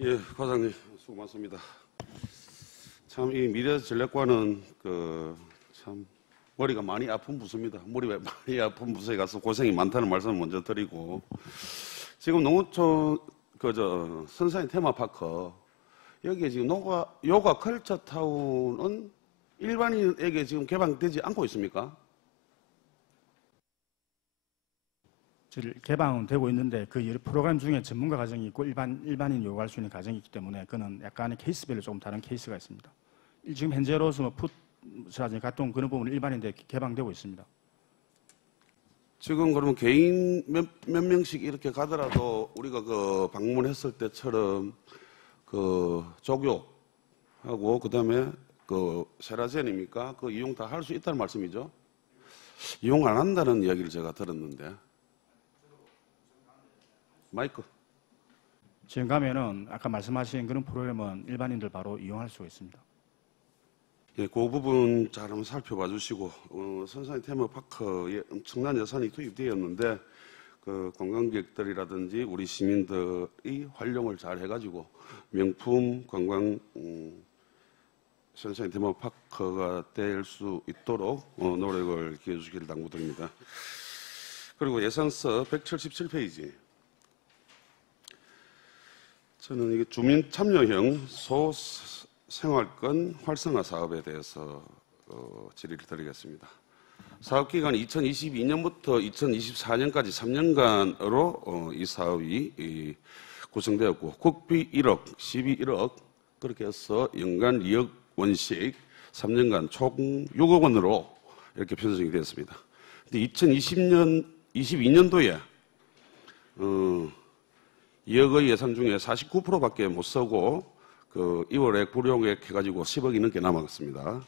예, 과장님 수고 많습니다. 참 이 미래전략과는 참 머리가 많이 아픈 부서입니다. 머리가 많이 아픈 부서에 가서 고생이 많다는 말씀을 먼저 드리고, 지금 농어촌 선사인 테마파크 여기에 지금 요가 컬처 타운은 일반인에게 지금 개방되지 않고 있습니까? 개방은 되고 있는데 그 여러 프로그램 중에 전문가 과정이 있고 일반인 요구할 수 있는 과정이 있기 때문에 그는 약간의 케이스별로 조금 다른 케이스가 있습니다. 지금 현재로서 풋사진 같은 그런 부분은 일반인들 개방되고 있습니다. 지금 그러면 개인 몇 명씩 이렇게 가더라도 우리가 그 방문했을 때처럼 그 족욕하고 그다음에 그 세라젠입니까? 그 이용 다 할 수 있다는 말씀이죠? 이용 안 한다는 이야기를 제가 들었는데. 마이크. 지금 가면은 아까 말씀하신 그런 프로그램은 일반인들 바로 이용할 수가 있습니다. 예, 그 부분 잘 한번 살펴봐 주시고, 선사인 테마파크에 엄청난 예산이 투입되었는데, 그 관광객들이라든지 우리 시민들이 활용을 잘 해가지고 명품 관광 선사인 테마파크가 될 수 있도록 노력을 기해 주시기를 당부드립니다. 그리고 예산서 177페이지. 저는 이게 주민 참여형 소생활권 활성화 사업에 대해서 질의를 드리겠습니다. 사업기간이 2022년부터 2024년까지 3년간으로 이 사업이 구성되었고, 국비 1억, 시비 1억, 그렇게 해서 연간 2억 원씩 3년간 총 6억 원으로 이렇게 편성이 되었습니다. 근데 2022년도에 2억의 예산 중에 49%밖에 못 쓰고 그 2월에 불용액 해가지고 10억이 넘게 남았습니다.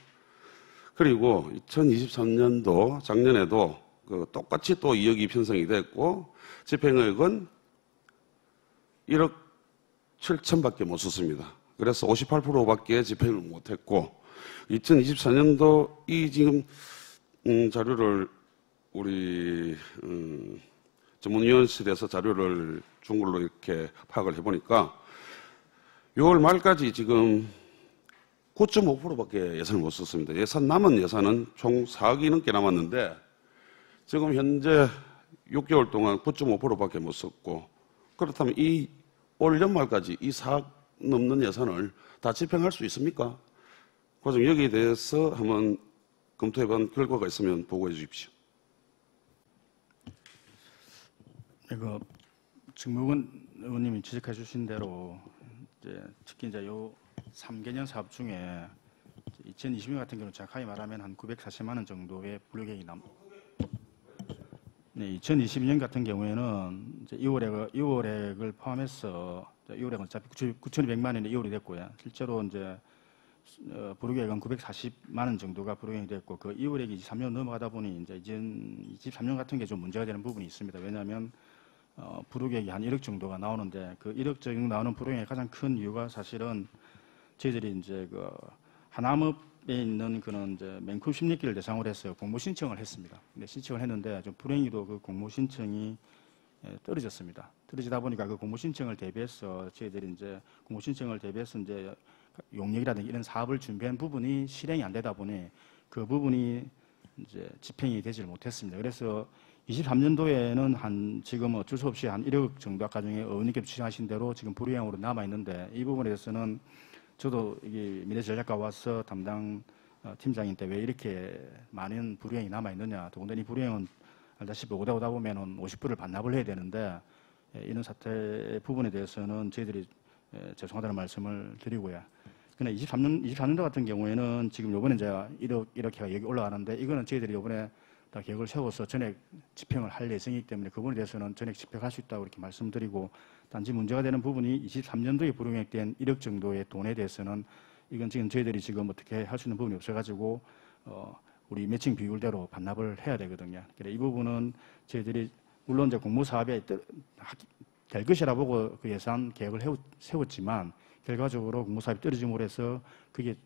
그리고 2023년도 작년에도 그 똑같이 또 2억이 편성이 됐고 집행액은 1억 7천밖에 못 썼습니다. 그래서 58%밖에 집행을 못했고 2024년도 이 지금 자료를 우리 전문위원실에서 자료를 준 걸로 이렇게 파악을 해보니까 6월 말까지 지금 9.5%밖에 예산을 못 썼습니다. 남은 예산은 총 4억이 넘게 남았는데 지금 현재 6개월 동안 9.5%밖에 못 썼고, 그렇다면 올 연말까지 이 4억 넘는 예산을 다 집행할 수 있습니까? 과정 여기에 대해서 한번 검토해본 결과가 있으면 보고해 주십시오. 정무근 의원님이 지적해 주신 대로 특히 이제 요 3개년 사업 중에 2020년 같은 경우는 정확하게 말하면 한 940만 원 정도의 불효객이 네, 2022년 같은 경우에는 이제 2월액을 포함해서 2월액은 어차피 9,200만 원이 2월이 됐고요. 실제로 이제 불효객은 940만 원 정도가 불효객이 됐고, 그 2월액이 23년 넘어가다 보니 이제 23년 같은 게 좀 문제가 되는 부분이 있습니다. 왜냐하면 불효객이 한 1억 정도가 나오는데 그 1억 정도 나오는 불효객의 가장 큰 이유가 사실은 저희들이 이제 그 하남읍에 있는 그런 이제 맹품 심리기를 대상으로 해서 공모 신청을 했습니다. 근데 신청을 했는데 좀 불행히도 그 공모 신청이 떨어졌습니다. 떨어지다 보니까 그 공모 신청을 대비해서 저희들이 이제 공모 신청을 대비해서 이제 용역이라든지 이런 사업을 준비한 부분이 실행이 안 되다 보니 그 부분이 이제 집행이 되질 못했습니다. 그래서 23년도에는 지금 어쩔 수 없이 한 1억 정도 아까 중에 의원님께서 주장하신 대로 지금 불이행으로 남아 있는데, 이 부분에 대해서는 저도 이게 미래전략과 와서 담당 팀장인데 왜 이렇게 많은 불이행이 남아 있느냐. 더군다나 이 불이행은 알다시피 오다 보면은 50%를 반납을 해야 되는데 이런 사태 부분에 대해서는 저희들이 죄송하다는 말씀을 드리고요. 그러나 23년도 같은 경우에는 지금 요번에 이제 1억 이렇게 여기 올라가는데 이거는 저희들이 요번에 다 계획을 세워서 전액 집행을 할 예정이기 때문에 그 부분에 대해서는 전액 집행할 수 있다고 이렇게 말씀드리고, 단지 문제가 되는 부분이 23년도에 불용액된 1억 정도의 돈에 대해서는 이건 지금 저희들이 지금 어떻게 할 수 있는 부분이 없어가지고 우리 매칭 비율대로 반납을 해야 되거든요. 그래서 이 부분은 저희들이 물론 이제 공모사업에 될 것이라 보고 그 예산 계획을 세웠지만 결과적으로 공모사업이 떨어짐으로 해서 그게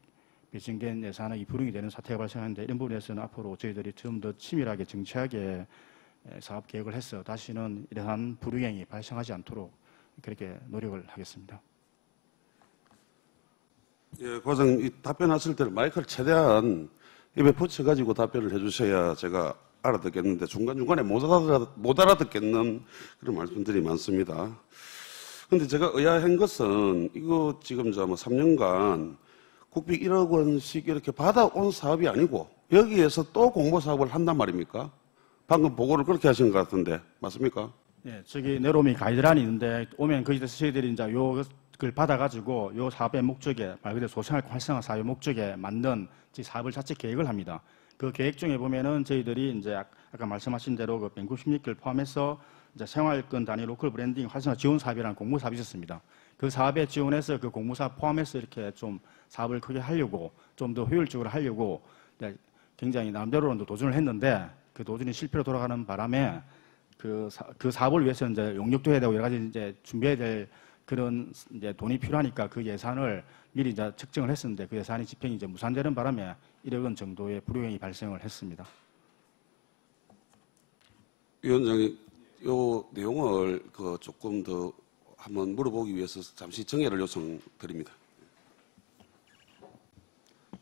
배정된 예산이 불응이 되는 사태가 발생하는데, 이런 부분에서는 앞으로 저희들이 좀 더 치밀하게 정치하게 사업 계획을 해서 다시는 이러한 불응행이 발생하지 않도록 그렇게 노력을 하겠습니다. 예, 과장님, 이 답변하실 때는 마이크를 최대한 입에 붙여가지고 답변을 해주셔야 제가 알아듣겠는데 중간중간에 못 알아듣겠는 그런 말씀들이 많습니다. 근데 제가 의아한 것은 이거 지금 저 뭐 3년간 국비 1억 원씩 이렇게 받아온 사업이 아니고 여기에서 또 공모 사업을 한단 말입니까? 방금 보고를 그렇게 하신 것 같은데 맞습니까? 예, 저기 내로미 가이드라인이 있는데 오면 거기서 저희들이 이제 요걸 받아가지고 요 사업의 목적에 말 그대로 소생활 활성화 사업의 목적에 맞는 사업을 자체 계획을 합니다. 그 계획 중에 보면은 저희들이 이제 아까 말씀하신 대로 그 196개를 포함해서 이제 생활권 단위 로컬 브랜딩 활성화 지원 사업이라는 공모 사업이 있었습니다. 그 사업에 지원해서 그 공모 사업 포함해서 이렇게 좀 사업을 크게 하려고 좀 더 효율적으로 하려고 굉장히 남대로는 도전을 했는데 그 도전이 실패로 돌아가는 바람에 그 사업을 위해서 이제 용역도 해야 되고 여러 가지 이제 준비해야 될 그런 이제 돈이 필요하니까 그 예산을 미리 이제 측정을 했었는데 그 예산이 집행이 이제 무산되는 바람에 1억 원 정도의 불이행이 발생을 했습니다. 위원장님, 요 내용을 그 조금 더 한번 물어보기 위해서 잠시 정해를 요청드립니다.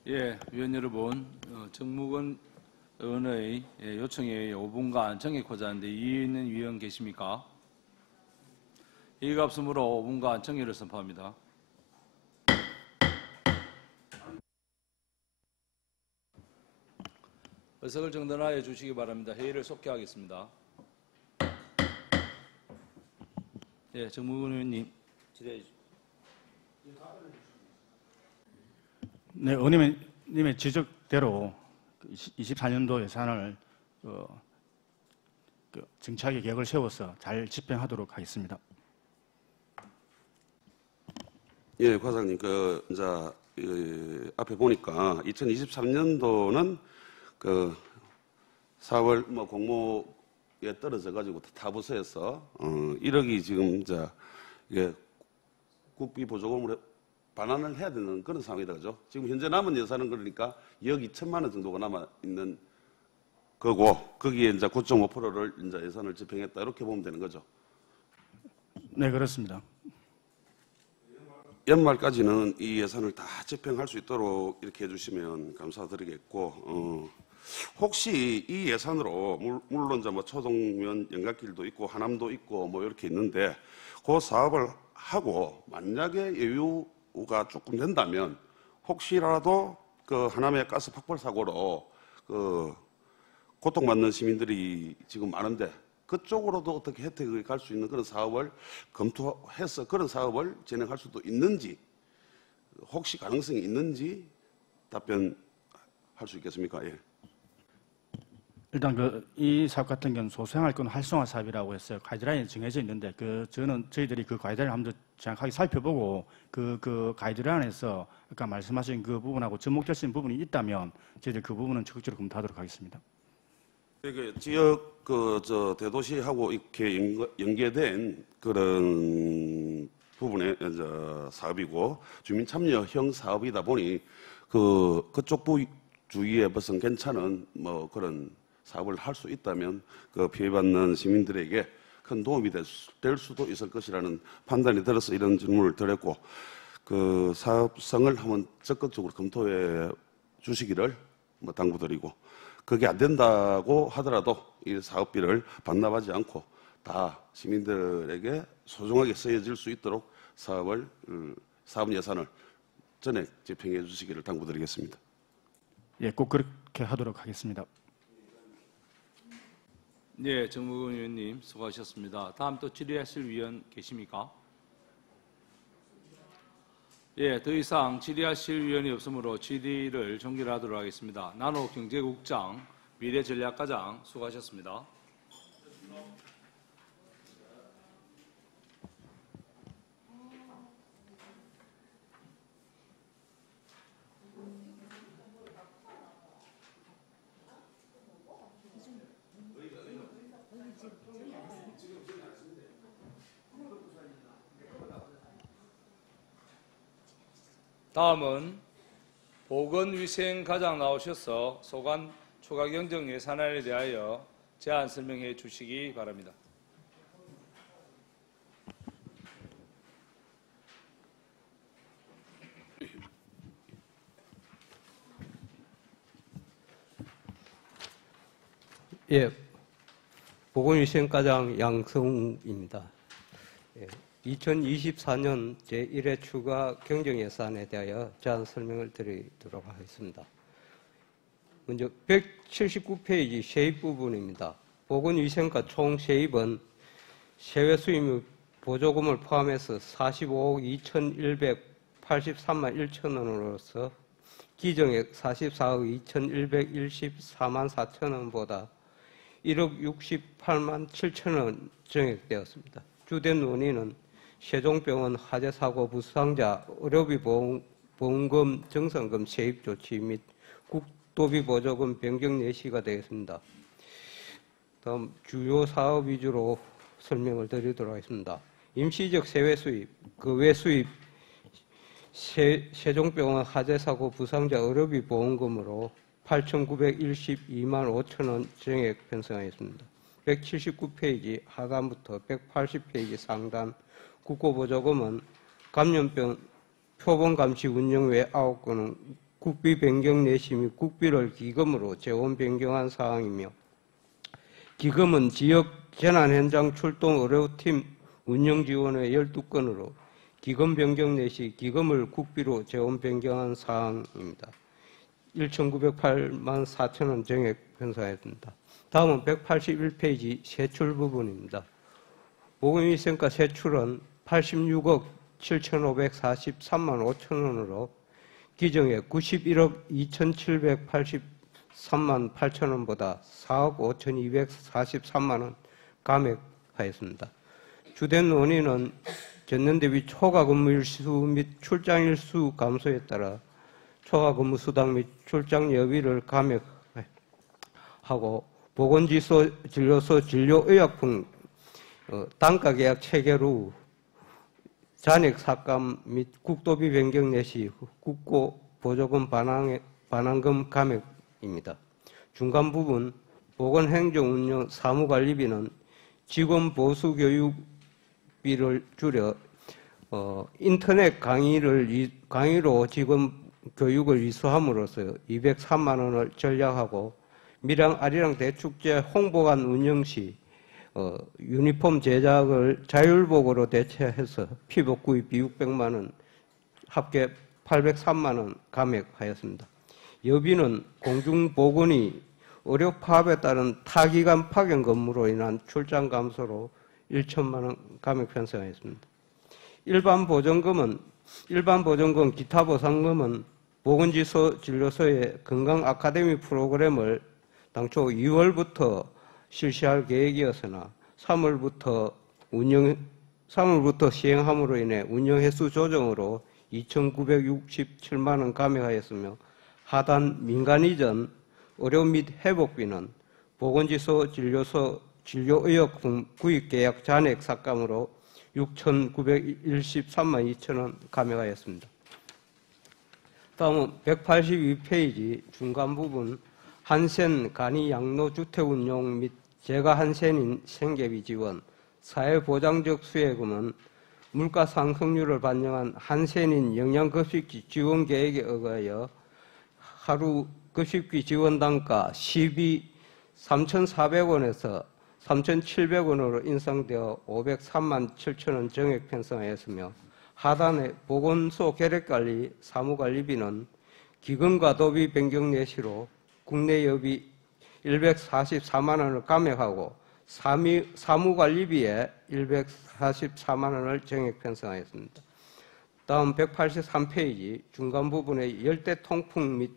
예, 위원 여러분, 정무근 의원의 요청에 의해 5분간 정액하자 하는데 이의 있는 위원 계십니까? 이의가 없으므로 5분간 정액을 선포합니다. 의석을 정돈하여 주시기 바랍니다. 회의를 속개하겠습니다. 예, 정무근 의원님 질의해 주십시오. 네, 의원님의 지적대로 24년도 예산을 정착의 계획을 세워서 잘 집행하도록 하겠습니다. 예, 과장님, 이제 앞에 보니까 2023년도는 4월 뭐 공모에 떨어져 가지고 타부서에서 1억이 지금 이제 이게 국비 보조금으로 반환을 해야 되는 그런 상황이다, 그죠? 지금 현재 남은 예산은 그러니까 2억 2천만 원 정도가 남아 있는 거고 거기에 이제 9.5%를 이제 예산을 집행했다 이렇게 보면 되는 거죠. 네, 그렇습니다. 연말까지는 이 예산을 다 집행할 수 있도록 이렇게 해주시면 감사드리겠고, 혹시 이 예산으로 물론 이제 뭐 초동면 연갓길도 있고 하남도 있고 뭐 이렇게 있는데 그 사업을 하고 만약에 여유가 조금 된다면 혹시라도 그 하남의 가스 폭발 사고로 그 고통받는 시민들이 지금 많은데 그쪽으로도 어떻게 혜택을 갈 수 있는 그런 사업을 검토해서 그런 사업을 진행할 수도 있는지 혹시 가능성이 있는지 답변할 수 있겠습니까? 예. 일단 이 사업 같은 경우는 소생활권 활성화 사업이라고 해서 가이드라인이 정해져 있는데 저희들이 그 가이드라인을 한번 정확하게 살펴보고 그 가이드라인에서 아까 말씀하신 그 부분하고 접목될 수 있는 부분이 있다면 저희들 그 부분은 적극적으로 검토하도록 하겠습니다. 지역 대도시하고 이렇게 연계된 그런 부분의 사업이고 주민 참여형 사업이다 보니 그쪽 주위에 무슨 괜찮은 뭐 그런 사업을 할 수 있다면 그 피해받는 시민들에게 큰 도움이 될 수도 있을 것이라는 판단이 들어서 이런 질문을 드렸고 그 사업성을 한번 적극적으로 검토해 주시기를 뭐 당부드리고 그게 안 된다고 하더라도 이 사업비를 반납하지 않고 다 시민들에게 소중하게 쓰여질 수 있도록 사업 예산을 전액 집행해 주시기를 당부드리겠습니다. 예, 꼭 그렇게 하도록 하겠습니다. 네, 정무근 의원님 수고하셨습니다. 다음 또 질의하실 위원 계십니까? 예, 더 이상 질의하실 위원이 없으므로 질의를 종결하도록 하겠습니다. 나노 경제국장, 미래전략과장 수고하셨습니다. 다음은 보건위생과장 나오셔서 소관 추가 경정 예산안에 대하여 제안 설명해 주시기 바랍니다. 예, 보건위생과장 양성웅입니다. 예, 2024년 제1회 추가 경정예산에 대하여 제안 설명을 드리도록 하겠습니다. 먼저 179페이지 세입 부분입니다. 보건위생과 총 세입은 세외 수입 보조금을 포함해서 45억 2,183만 1천 원으로서 기정액 44억 2,114만 4천 원보다 1억 68만 7천 원 증액되었습니다. 주된 원인은 세종병원 화재 사고 부상자 의료비 보험금 정산금 세입 조치 및 국도비 보조금 변경 내시가 되겠습니다. 다음 주요 사업 위주로 설명을 드리도록 하겠습니다. 임시적 세외 수입, 그 외 수입 세종병원 화재 사고 부상자 의료비 보험금으로 8,912만 5천 원 증액 편성하였습니다. 179페이지 하단부터 180페이지 상단 국고보조금은 감염병 표본감시 운영 외 9건은 국비 변경 내시 및 국비를 기금으로 재원 변경한 사항이며 기금은 지역 재난현장 출동 의료팀 운영 지원 외 12건으로 기금 변경 내시 기금을 국비로 재원 변경한 사항입니다. 1,908만 4천 원 증액 편성하였습니다. 다음은 181페이지 세출 부분입니다. 보건위생과 세출은 86억 7,543만 5천 원으로 기정액 91억 2,783만 8천 원보다 4억 5,243만 원 감액하였습니다. 주된 원인은 전년 대비 초과 근무일수 및 출장일수 감소에 따라 초과 근무 수당 및 출장 여비를 감액하고 보건지소 진료소 진료의약품 단가 계약 체결 후 잔액 삭감 및 국도비 변경 내시 국고 보조금 반환금 감액입니다. 중간 부분 보건행정운영 사무관리비는 직원 보수 교육비를 줄여 인터넷 강의로 직원 교육을 이수함으로써 203만 원을 절약하고 밀양 아리랑 대축제 홍보관 운영 시 유니폼 제작을 자율복으로 대체해서 피복 구입비 600만 원 합계 803만 원 감액하였습니다. 여비는 공중보건이 의료 파업에 따른 타기관 파견 근무로 인한 출장 감소로 1천만 원 감액 편성하였습니다. 일반 보전금 기타 보상금은 보건지소 진료소의 건강 아카데미 프로그램을 당초 2월부터 실시할 계획이었으나 3월부터 시행함으로 인해 운영 횟수 조정으로 2,967만 원 감액하였으며 하단 민간 이전 의료 및 회복비는 보건지소 진료소 진료의약품 구입 계약 잔액 삭감으로 6,913만 2천 원 감액하였습니다. 다음은 182페이지 중간 부분 한센 간이 양로 주택 운용 및 재가 한센인 생계비 지원 사회보장적 수혜금은 물가 상승률을 반영한 한센인 영양급식비 지원 계획에 의하여 하루 급식비 지원 단가 3,400원에서 3,700원으로 인상되어 503만 7천 원 정액 편성하였으며 하단의 보건소 계획관리 사무관리비는 기금과 도비 변경 내시로 국내 여비 144만 원을 감액하고 사무관리비에 144만 원을 정액 편성하였습니다. 다음 183페이지 중간 부분에 열대 통풍 및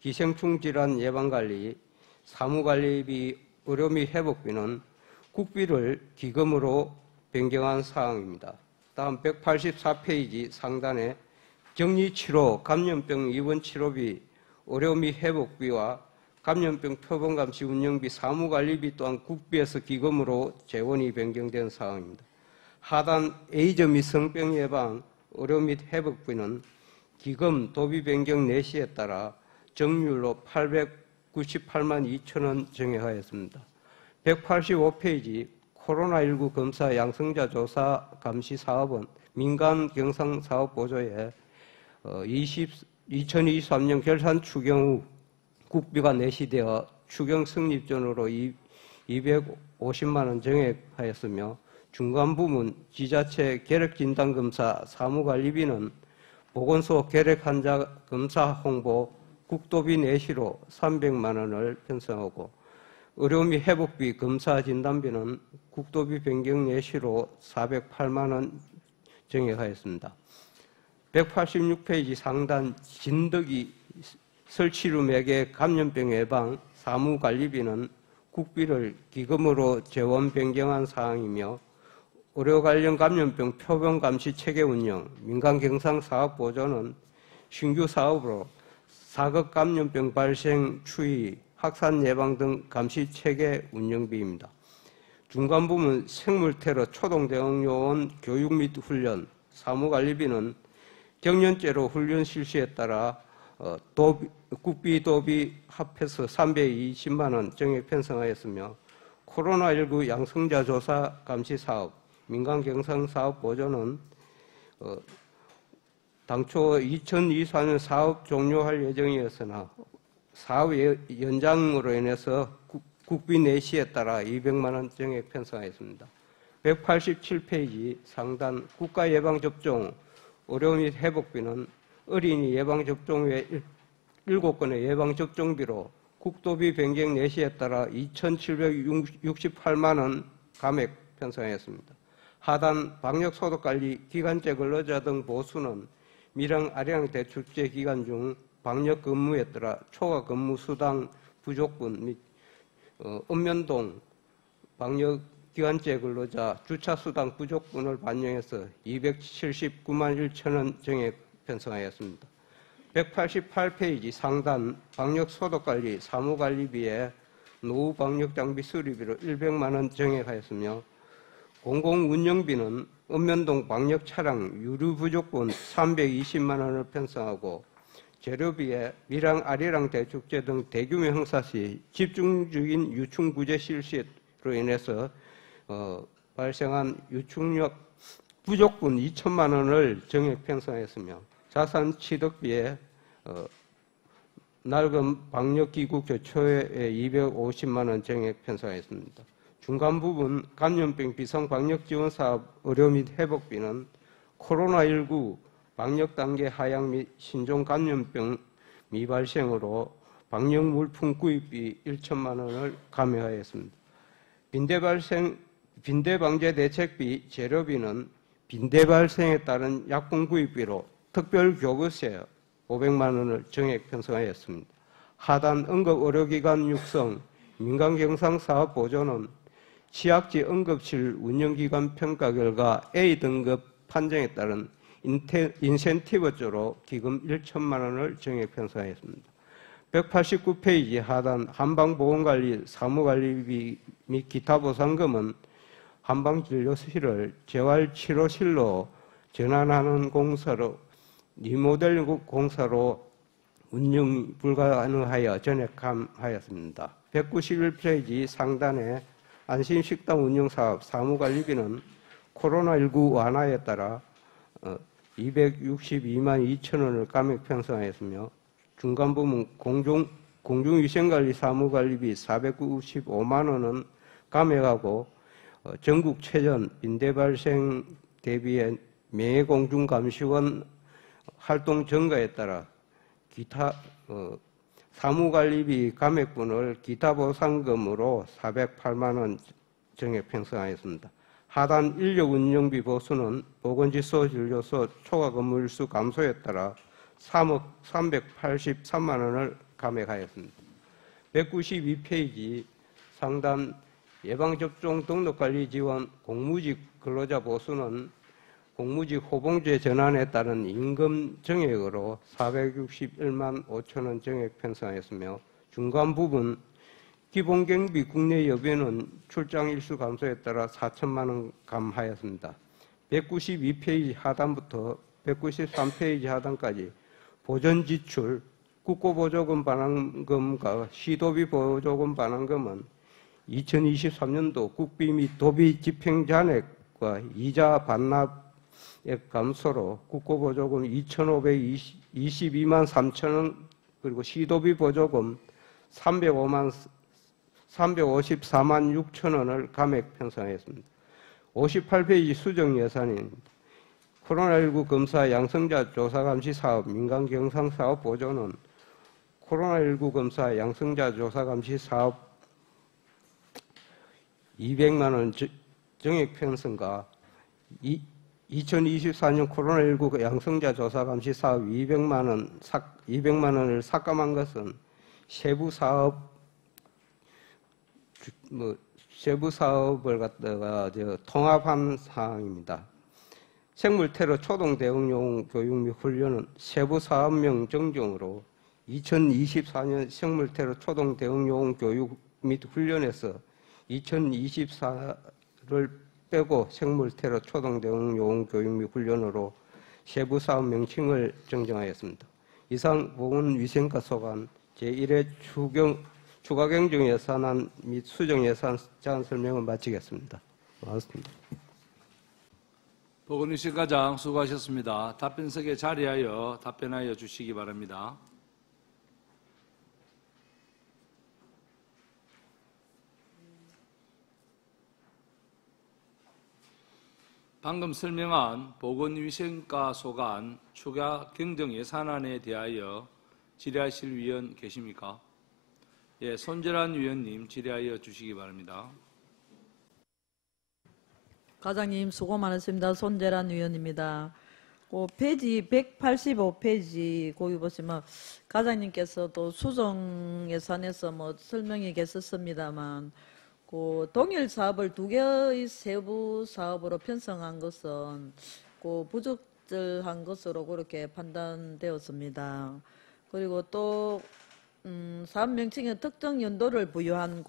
기생충 질환 예방관리 사무관리비 의료 및 회복비는 국비를 기금으로 변경한 사항입니다. 다음 184페이지 상단에 격리치료 감염병 입원 치료비 의료 및 회복비와 감염병 표본감시 운영비 사무관리비 또한 국비에서 기금으로 재원이 변경된 사항입니다. 하단 에이즈 및 성병 예방 의료 및 회복비는 기금 도비 변경 내시에 따라 정률로 898만 2천 원 정액하였습니다. 185페이지 코로나19 검사 양성자 조사 감시 사업은 민간 경상 사업 보조에 2023년 결산 추경 후 국비가 내시되어 추경 승립전으로 250만 원 증액하였으며 중간 부문 지자체 결핵 진단 검사 사무관리비는 보건소 결핵 환자 검사 홍보 국도비 내시로 300만 원을 편성하고 의료 및 회복비 검사 진단비는 국도비 변경 내시로 408만 원 증액하였습니다. 186페이지 상단 진드기 설치류 매개 감염병 예방 사무관리비는 국비를 기금으로 재원 변경한 사항이며 의료 관련 감염병 표본 감시 체계 운영, 민간 경상 사업 보조는 신규 사업으로 사급 감염병 발생 추이, 확산 예방 등 감시 체계 운영비입니다. 중간 부문 생물 테러 초동 대응 요원 교육 및 훈련, 사무관리비는 경연제로 훈련 실시에 따라 국비 도비 합해서 320만 원 증액 편성하였으며 코로나19 양성자 조사 감시 사업, 민간 경상 사업 보조는 당초 2024년 사업 종료할 예정이었으나 사업 연장으로 인해서 국비 내시에 따라 200만 원 증액 편성하였습니다. 187페이지 상단 국가예방접종 의료 및 회복비는 어린이 예방접종 외 7건의 예방접종비로 국도비 변경 내시에 따라 2,768만 원 감액 편성하였습니다. 하단 방역소독관리 기간제 근로자 등 보수는 밀양 아량 대출제 기간 중 방역 근무에 따라 초과 근무 수당 부족분 및 읍면동 방역 기간제 근로자 주차 수당 부족분을 반영해서 279만 1천 원 증액 편성하였습니다. 188페이지 상단 방역소독관리 사무관리비에 노후 방역장비 수리비로 100만 원 증액하였으며 공공운영비는 읍면동 방역차량 유류 부족분 320만 원을 편성하고 재료비에 밀양 아리랑 대축제 등 대규모 행사 시 집중적인 유충구제 실시로 인해서 발생한 유충력 부족분 2천만 원을 증액 편성했으며 자산 취득비에 낡은 방역기구 교초에 250만 원 증액 편성했습니다. 중간 부분 감염병 비상방역지원사업 의료 및 회복비는 코로나19 방역단계 하향 및 신종 감염병 미발생으로 방역물품 구입비 1천만 원을 감액하였습니다. 빈대방제 대책비 재료비는 빈대 발생에 따른 약품 구입비로 특별교부세 500만 원을 증액 편성하였습니다. 하단 응급의료기관 육성 민간경상사업 보조는 취약지 응급실 운영기관 평가 결과 A등급 판정에 따른 인센티브조로 기금 1천만 원을 증액 편성하였습니다. 189페이지 하단 한방보건관리 사무관리비 및 기타 보상금은 한방진료실을 재활치료실로 전환하는 공사로 리모델링 공사로 운영 불가능하여 전액함하였습니다. 191페이지 상단에 안심식당 운영사업 사무관리비는 코로나19 완화에 따라 262만 2천 원을 감액 편성하였으며 중간부문 공중위생관리 사무관리비 495만 원은 감액하고 전국 최전 빈대 발생 대비해 명예공중감시원 활동 증가에 따라 기타 사무관리비 감액분을 기타 보상금으로 408만 원 증액 편성하였습니다. 하단 인력 운영비 보수는 보건지소 진료소 초과 근무일수 감소에 따라 3억 383만 원을 감액하였습니다. 192페이지 상단 예방접종 등록관리 지원 공무직 근로자 보수는 공무직 호봉제 전환에 따른 임금 증액으로 461만 5천 원 증액 편성하였으며 중간 부분 기본경비 국내 여비는 출장 일수 감소에 따라 4천만 원 감하였습니다. 192페이지 하단부터 193페이지 하단까지 보전지출, 국고보조금 반환금과 시도비 보조금 반환금은 2023년도 국비 및 도비 집행잔액과 이자 반납액 감소로 국고보조금 2,522만 3천 원 그리고 시도비 보조금 305만 354만 6천 원을 감액 편성하였습니다. 58페이지 수정 예산입니다. 코로나19 검사 양성자 조사 감시 사업 민간 경상 사업 보조는 코로나19 검사 양성자 조사 감시 사업 200만 원 정액 편성과 2024년 코로나19 양성자 조사 감시 사업 200만 원을 삭감한 것은 세부 사업을 갖다가 통합한 사항입니다. 생물 테러 초동 대응용 교육 및 훈련은 세부 사업명 정정으로 2024년 생물 테러 초동 대응용 교육 및 훈련에서 2024를 빼고 생물 테러 초동 대응용 교육 및 훈련으로 세부 사업 명칭을 정정하였습니다. 이상 보건위생과 소관 제1회 추가 경정 예산안 및 수정 예산 제안 설명을 마치겠습니다. 고맙습니다. 보건위생과장 수고하셨습니다. 답변석에 자리하여 답변하여 주시기 바랍니다. 방금 설명한 보건위생과 소관 추가 경정 예산안에 대하여 질의하실 위원 계십니까? 예, 손재란 위원님 질의하여 주시기 바랍니다. 과장님 수고 많으십니다. 손재란 위원입니다. 페이지 185페이지 거기 보시면 과장님께서도 수정 예산에서 설명이 계셨습니다만 동일 사업을 두 개의 세부 사업으로 편성한 것은 부적절한 것으로 그렇게 판단되었습니다. 그리고 또 사업 명칭에 특정 연도를 부여한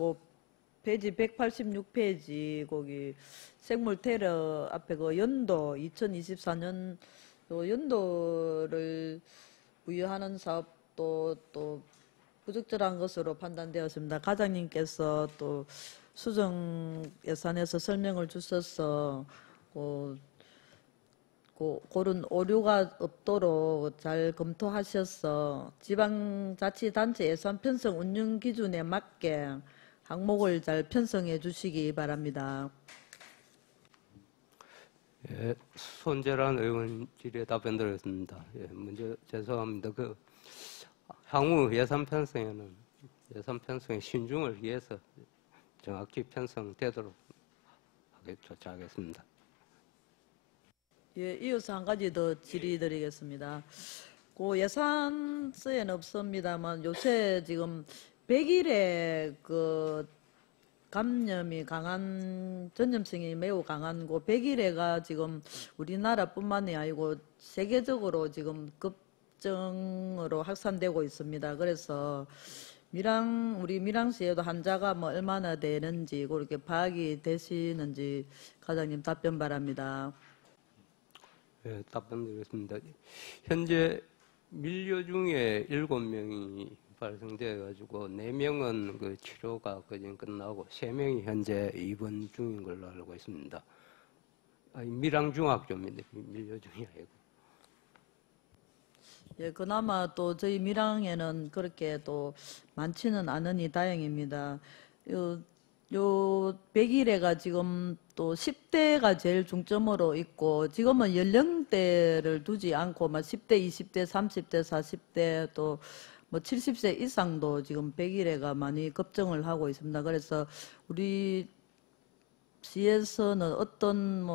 페이지 186페이지 거기 생물 테러 앞에 연도 2024년 연도를 부여하는 사업도 또 부적절한 것으로 판단되었습니다. 과장님께서 또 수정 예산에서 설명을 주셔서 그런 오류가 없도록 잘 검토하셔서 지방자치단체 예산 편성 운영 기준에 맞게 항목을 잘 편성해 주시기 바랍니다. 예, 손재란 의원 질의에 답변 드리겠습니다. 예, 먼저 죄송합니다. 향후 예산 편성에 신중을 위해서 정확히 편성되도록 조치하겠습니다. 예, 이어서 한 가지 더 질의드리겠습니다. 예산서에는 없습니다만 요새 지금 100일에 감염이 강한 전염성이 매우 강한 100일에가 지금 우리나라뿐만이 아니고 세계적으로 지금 급증으로 확산되고 있습니다. 그래서 우리 밀양시에도 환자가 얼마나 되는지 그렇게 파악이 되시는지 과장님 답변 바랍니다. 네, 답변드리겠습니다. 현재 밀려 중에 7명이 발생되어가지고 4명은 치료가 거진 끝나고 3명이 현재 입원 중인 걸로 알고 있습니다. 밀양중학교입니다. 밀려 중이 아니고. 예, 그나마 또 저희 밀양에는 그렇게 또 많지는 않으니 다행입니다. 요 100일에가 지금 또 10대가 제일 중점으로 있고 지금은 연령대를 두지 않고 10대, 20대, 30대, 40대 또 70세 이상도 지금 100일에가 많이 급증을 하고 있습니다. 그래서 우리 시에서는 어떤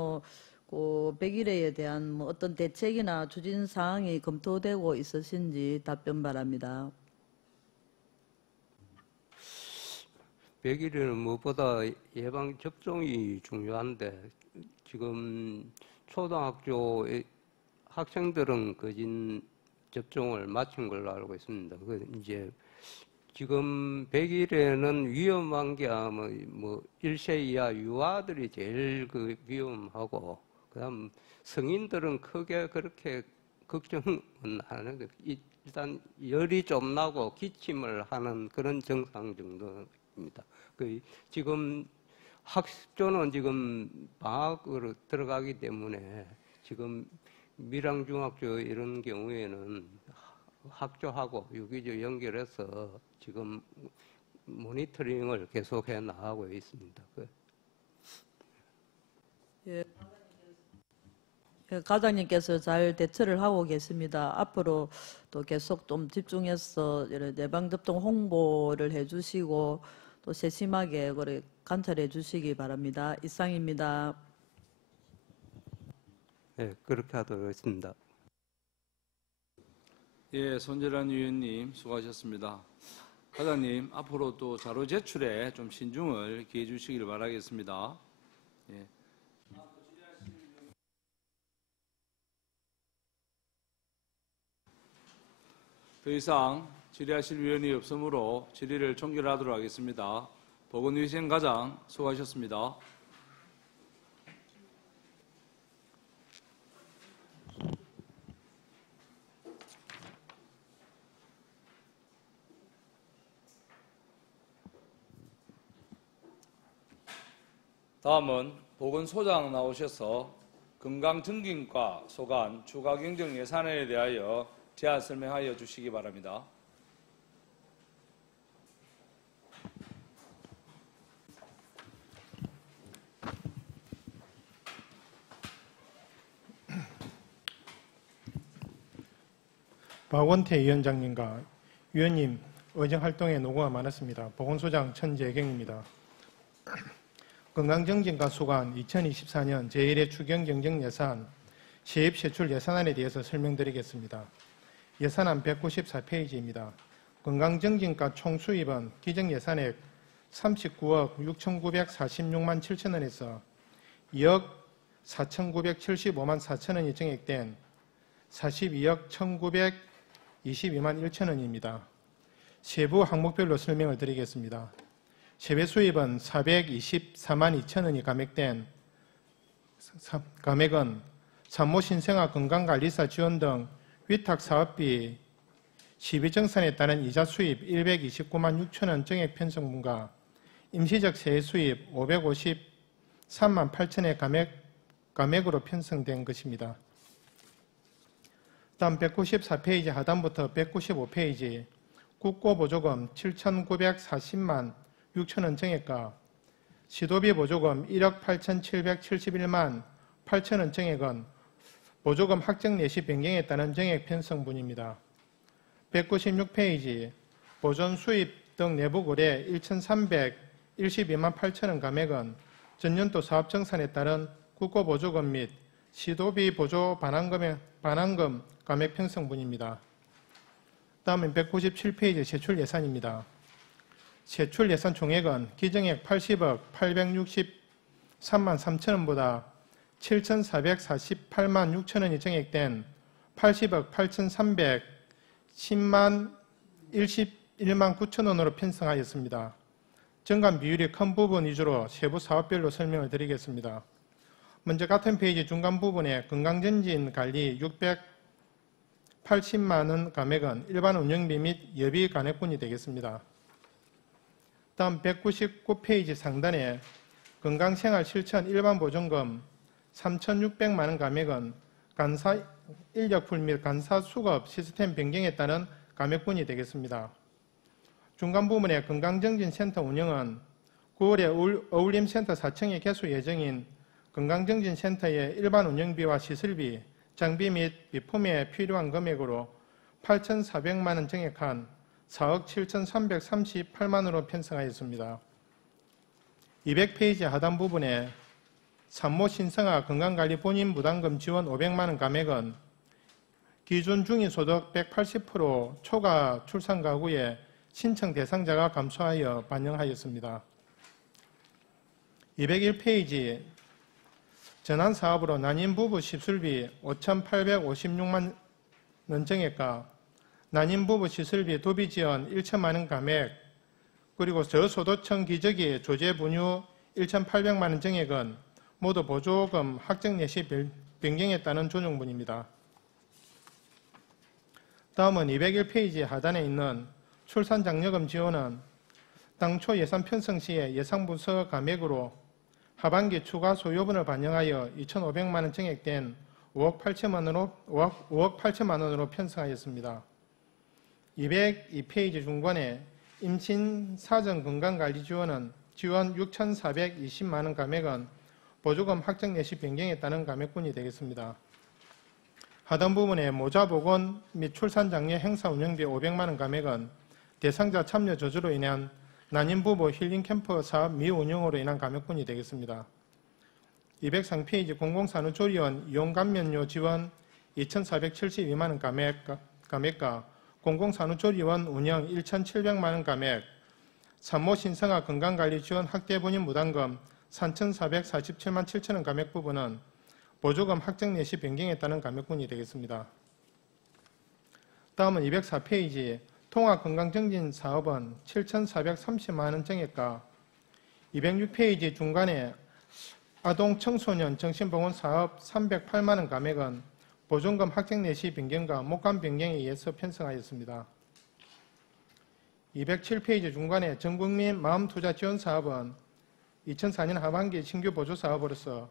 100일에 대한 어떤 대책이나 추진 사항이 검토되고 있으신지 답변 바랍니다. 100일에는 무엇보다 예방 접종이 중요한데 지금 초등학교 학생들은 거진 접종을 마친 걸로 알고 있습니다. 이제 지금 100일에는 위험한 게 1세 이하 유아들이 제일 위험하고 그다음 성인들은 크게 그렇게 걱정은 하는 게 일단 열이 좀 나고 기침을 하는 그런 증상 정도입니다. 지금 학교는 지금 방학으로 들어가기 때문에 지금 밀양중학교 이런 경우에는 학교하고 유기적 연결해서 지금 모니터링을 계속해 나가고 있습니다. 예, 과장님께서 잘 대처를 하고 계십니다. 앞으로 또 계속 좀 집중해서 이런 예방접종 홍보를 해주시고 또 세심하게 그걸 관찰해 주시기 바랍니다. 이상입니다. 네, 그렇게 하도록 하겠습니다. 예, 손재란 위원님 수고하셨습니다. 과장님, 앞으로 또 자료 제출에 좀 신중을 기해 주시기를 바라겠습니다. 예. 더 이상 질의하실 위원이 없으므로 질의를 종결하도록 하겠습니다. 보건위생과장 수고하셨습니다. 다음은 보건소장 나오셔서 건강증진과 소관 추가 경정 예산에 대하여 제안 설명하여 주시기 바랍니다. 박원태 위원장님과 위원님 의정활동에 노고가 많았습니다. 보건소장 천재경입니다. 건강증진과 소관 2024년 제1회 추경경정예산 시입세출 예산안에 대해서 설명드리겠습니다. 예산안 194페이지입니다. 건강증진과 총수입은 기정예산액 39억 6,946만 7천원에서 2억 4,975만 4천원이 증액된 42억 1,922만 1천원입니다. 세부 항목별로 설명을 드리겠습니다. 세배 수입은 424만 2천원이 감액된 감액은 산모 신생아 건강관리사 지원 등 위탁 사업비 시비정산에 따른 이자 수입 129만 6천원 증액 편성분과 임시적 세액 수입 553만 8천의 감액으로 편성된 것입니다. 다음 194페이지 하단부터 195페이지 국고보조금 7,940만 6천원 증액과 시도비 보조금 1억 8,771만 8천원 증액은 보조금 확정 내시 변경에 따른 증액 편성분입니다. 196페이지 보존 수입 등 내부 거래 1,312만 8천원 감액은 전년도 사업 정산에 따른 국고보조금 및 시도비 보조 반환금 감액 편성분입니다. 다음은 197페이지 세출 예산입니다. 세출 예산 총액은 기정액 80억 863만 3천원보다 7,448만 6천원이 증액된 80억 8,310만 11만 9천원으로 편성하였습니다. 증감 비율이 큰 부분 위주로 세부 사업별로 설명을 드리겠습니다. 먼저 같은 페이지 중간 부분에 건강증진 관리 680만원 감액은 일반 운영비 및 여비 간액분이 되겠습니다. 다음 199페이지 상단에 건강생활 실천 일반 보증금 3,600만원 감액은 간사 인력풀 및 간사 수급 시스템 변경에 따른 감액분이 되겠습니다. 중간 부분에 건강증진센터 운영은 9월에 어울림센터 4층의 개소 예정인 건강증진센터의 일반 운영비와 시설비, 장비 및 비품에 필요한 금액으로 8,400만원 증액한 4억 7,338만원으로 편성하였습니다. 200페이지 하단 부분에 산모 신생아 건강관리 본인 부담금 지원 500만원 감액은 기준 중위소득 180% 초과 출산 가구의 신청 대상자가 감소하여 반영하였습니다. 201페이지 전환사업으로 난임 부부 시술비 5,856만 원 증액과 난임 부부 시설비 도비 지원 1천만원 감액 그리고 저소득층 기저귀 조제 분유 1,800만 원 증액은 모두 보조금 확정 내시 변경에 따른 조정분입니다. 다음은 201페이지 하단에 있는 출산장려금 지원은 당초 예산 편성 시에 예상부서 감액으로 하반기 추가 소요분을 반영하여 2,500만 원 증액된 5억 8천만 원으로 편성하였습니다. 202페이지 중간에 임신 사전 건강관리 지원 6,420만 원 감액은 보조금 확정 내시 변경에 따른 감액분이 되겠습니다. 하단 부분에 모자 보건 및 출산 장려 행사 운영비 500만 원 감액은 대상자 참여 저주로 인한 난임 부부 힐링 캠프 사업 미운영으로 인한 감액분이 되겠습니다. 203페이지 공공산후조리원 이용 감면료 지원 2,472만 원 감액과 공공산후조리원 운영 1,700만 원 감액, 산모 신생아 건강관리 지원 학대 본인 부담금 3,447만 7천 원 감액 부분은 보조금 확정 내시 변경에 따른 감액분이 되겠습니다. 다음은 204페이지 통합건강증진 사업은 7,430만 원 정액과 206페이지 중간에 아동 청소년 정신보건 사업 308만 원 감액은 보조금 확정 내시 변경과 목감 변경에 의해서 편성하였습니다. 207페이지 중간에 전국민 마음투자 지원 사업은 2004년 하반기 신규 보조 사업으로서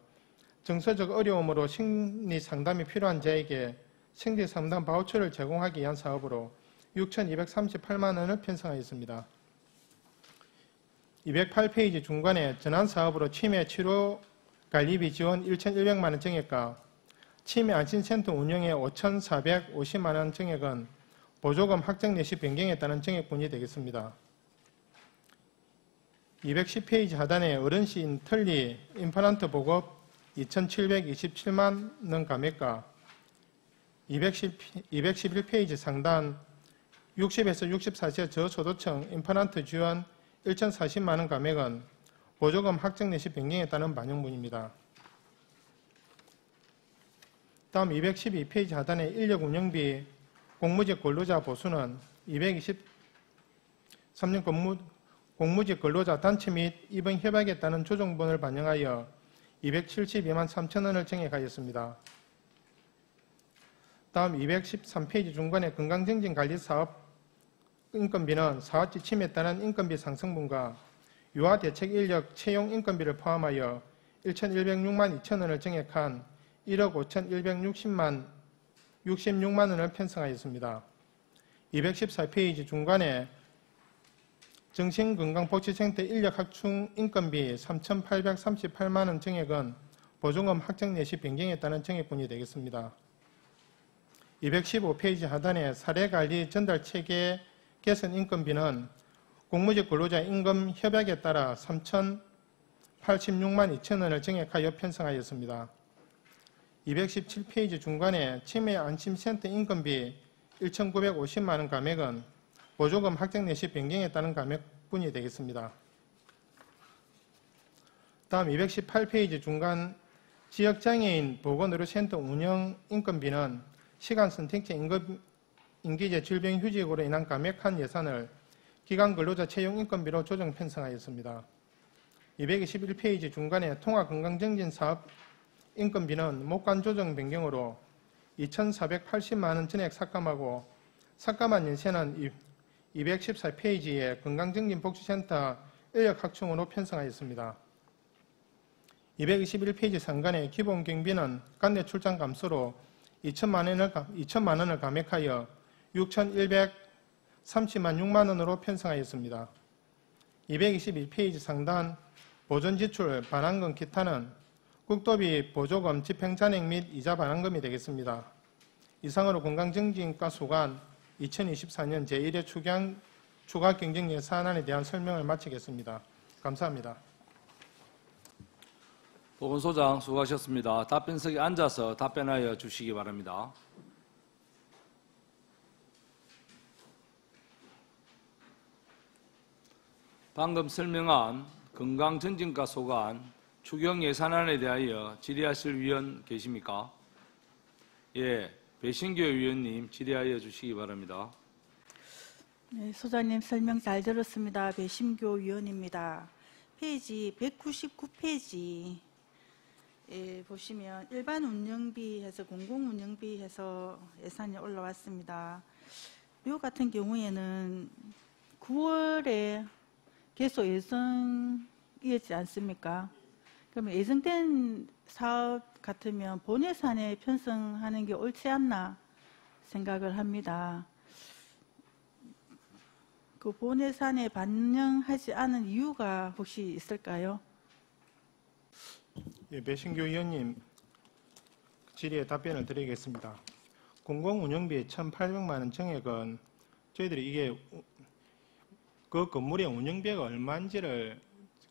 정서적 어려움으로 심리 상담이 필요한 자에게 심리 상담 바우처를 제공하기 위한 사업으로 6,238만 원을 편성하였습니다. 208페이지 중간에 전환 사업으로 치매 치료 관리비 지원 1,100만 원 정액과 치매 안심센터 운영에 5,450만 원 정액은 보조금 확정 내시 변경에 따른 정액분이 되겠습니다. 210페이지 하단에 어른신 틀니 임플란트 보급 2,727만 원 감액과 211페이지 상단 60에서 64세 저소득층 임플란트 지원 1,040만 원 감액은 보조금 확정 내시 변경에 따른 반영분입니다. 다음 212페이지 하단에 인력 운영비 공무직 근로자 보수는 223년 공무직 근로자 단체 및 입원 협약에 따른 조정분을 반영하여 272만 3천 원을 정액하였습니다. 다음 213페이지 중간에 건강증진관리사업 인건비는 사업지 침해에 따른 인건비 상승분과 유아대책 인력 채용 인건비를 포함하여 1,106만 2천 원을 정액한 1억 5,166만 원을 편성하였습니다. 214페이지 중간에 정신건강복지센터 인력 확충 인건비 3,838만 원 정액은 보조금 확정 내시 변경에 따른 정액분이 되겠습니다. 215페이지 하단에 사례관리 전달체계 개선 인건비는 공무직 근로자 임금 협약에 따라 3,086만 2천 원을 정액하여 편성하였습니다. 217페이지 중간에 치매 안심센터 인건비 1,950만 원 감액은 보조금 확정 내시 변경에 따른 감액분이 되겠습니다. 다음 218페이지 중간 지역장애인 보건의료센터 운영 인건비는 시간 선택제 임기제 질병휴직으로 인한 감액한 예산을 기간 근로자 채용 인건비로 조정 편성하였습니다. 221페이지 중간에 통합건강증진 사업 인건비는 목관 조정 변경으로 2,480만 원 전액 삭감하고 삭감한 연세는 214페이지에 건강증진복지센터 인력 확충으로 편성하였습니다. 221페이지 상간에 기본 경비는 관내 출장 감소로 2천만 원을 감액하여 6,130만 6만 원으로 편성하였습니다. 222페이지 상단 보존지출 반환금 기타는 국도비 보조금 집행잔액 및 이자 반환금이 되겠습니다. 이상으로 건강증진과 소관 2024년 제1회 추가 경정 예산안에 대한 설명을 마치겠습니다. 감사합니다. 보건소장 수고하셨습니다. 답변석에 앉아서 답변하여 주시기 바랍니다. 방금 설명한 건강증진과 소관 추경 예산안에 대하여 질의하실 위원 계십니까? 예, 배신교 위원님 질의하여 주시기 바랍니다. 네, 소장님 설명 잘 들었습니다. 배심교 위원입니다. 페이지 199페이지 보시면 일반 운영비 해서 공공 운영비 해서 예산이 올라왔습니다. 요 같은 경우에는 9월에 계속 예정이었지 않습니까? 그러면 예정된 사업 같으면 본 예산에 편성하는 게 옳지 않나 생각을 합니다. 그 본 예산에 반영하지 않은 이유가 혹시 있을까요? 예, 배신교 의원님 질의에 답변을 드리겠습니다. 공공운영비 1,800만 원 정액은 저희들이 이게 그 건물의 운영비가 얼마인지를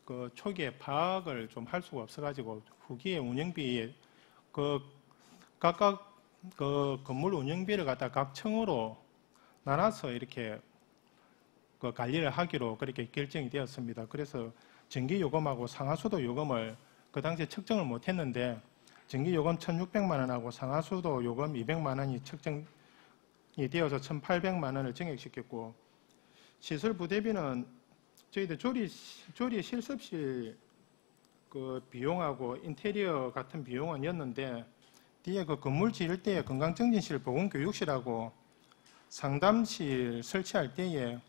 그 초기에 파악을 좀 할 수가 없어가지고 후기에 운영비에 그 각각 그 건물 운영비를 갖다 각 층으로 나눠서 이렇게 그 관리를 하기로 그렇게 결정이 되었습니다. 그래서 전기요금하고 상하수도 요금을 그 당시에 측정을 못했는데 전기요금 1,600만 원하고 상하수도 요금 200만 원이 측정이 되어서 1,800만 원을 증액시켰고 시설 부대비는 저희들 조리 실습실 그 비용하고 인테리어 같은 비용은이었는데 뒤에 그 건물 지을 때에 건강증진실 보건교육실하고 상담실 설치할 때에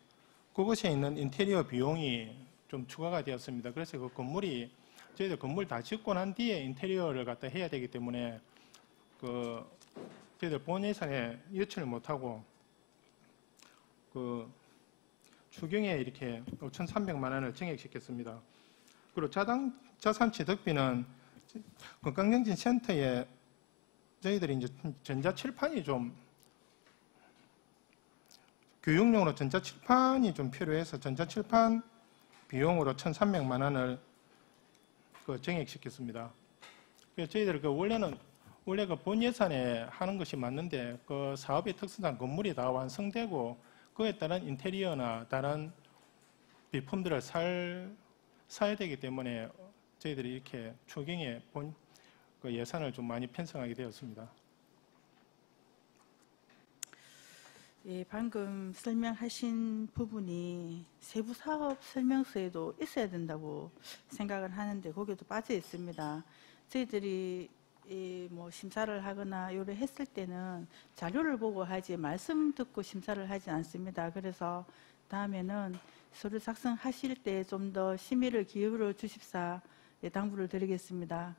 그것에 있는 인테리어 비용이 좀 추가가 되었습니다. 그래서 그 건물이 저희들 건물 다 짓고 난 뒤에 인테리어를 갖다 해야 되기 때문에 그 저희들 본 예산에 유치를 못하고 그 추경에 이렇게 5,300만 원을 증액시켰습니다. 그리고 자산취득비는 건강정진센터에 저희들이 이제 전자칠판이 좀 교육용으로 전자칠판이 좀 필요해서 전자칠판 비용으로 1,300만 원을 그 증액시켰습니다. 그래서 저희들 그 원래 그 본 예산에 하는 것이 맞는데 그 사업의 특성상 건물이 다 완성되고 그에 따른 인테리어나 다른 비품들을 사야 되기 때문에 저희들이 이렇게 추경에 본 그 예산을 좀 많이 편성하게 되었습니다. 예, 방금 설명하신 부분이 세부 사업 설명서에도 있어야 된다고 생각을 하는데 거기도 빠져 있습니다. 저희들이 뭐 심사를 하거나 요를 했을 때는 자료를 보고 하지 말씀 듣고 심사를 하지 않습니다. 그래서 다음에는 서류 작성하실 때 좀 더 심의를 기울여 주십사 당부를 드리겠습니다.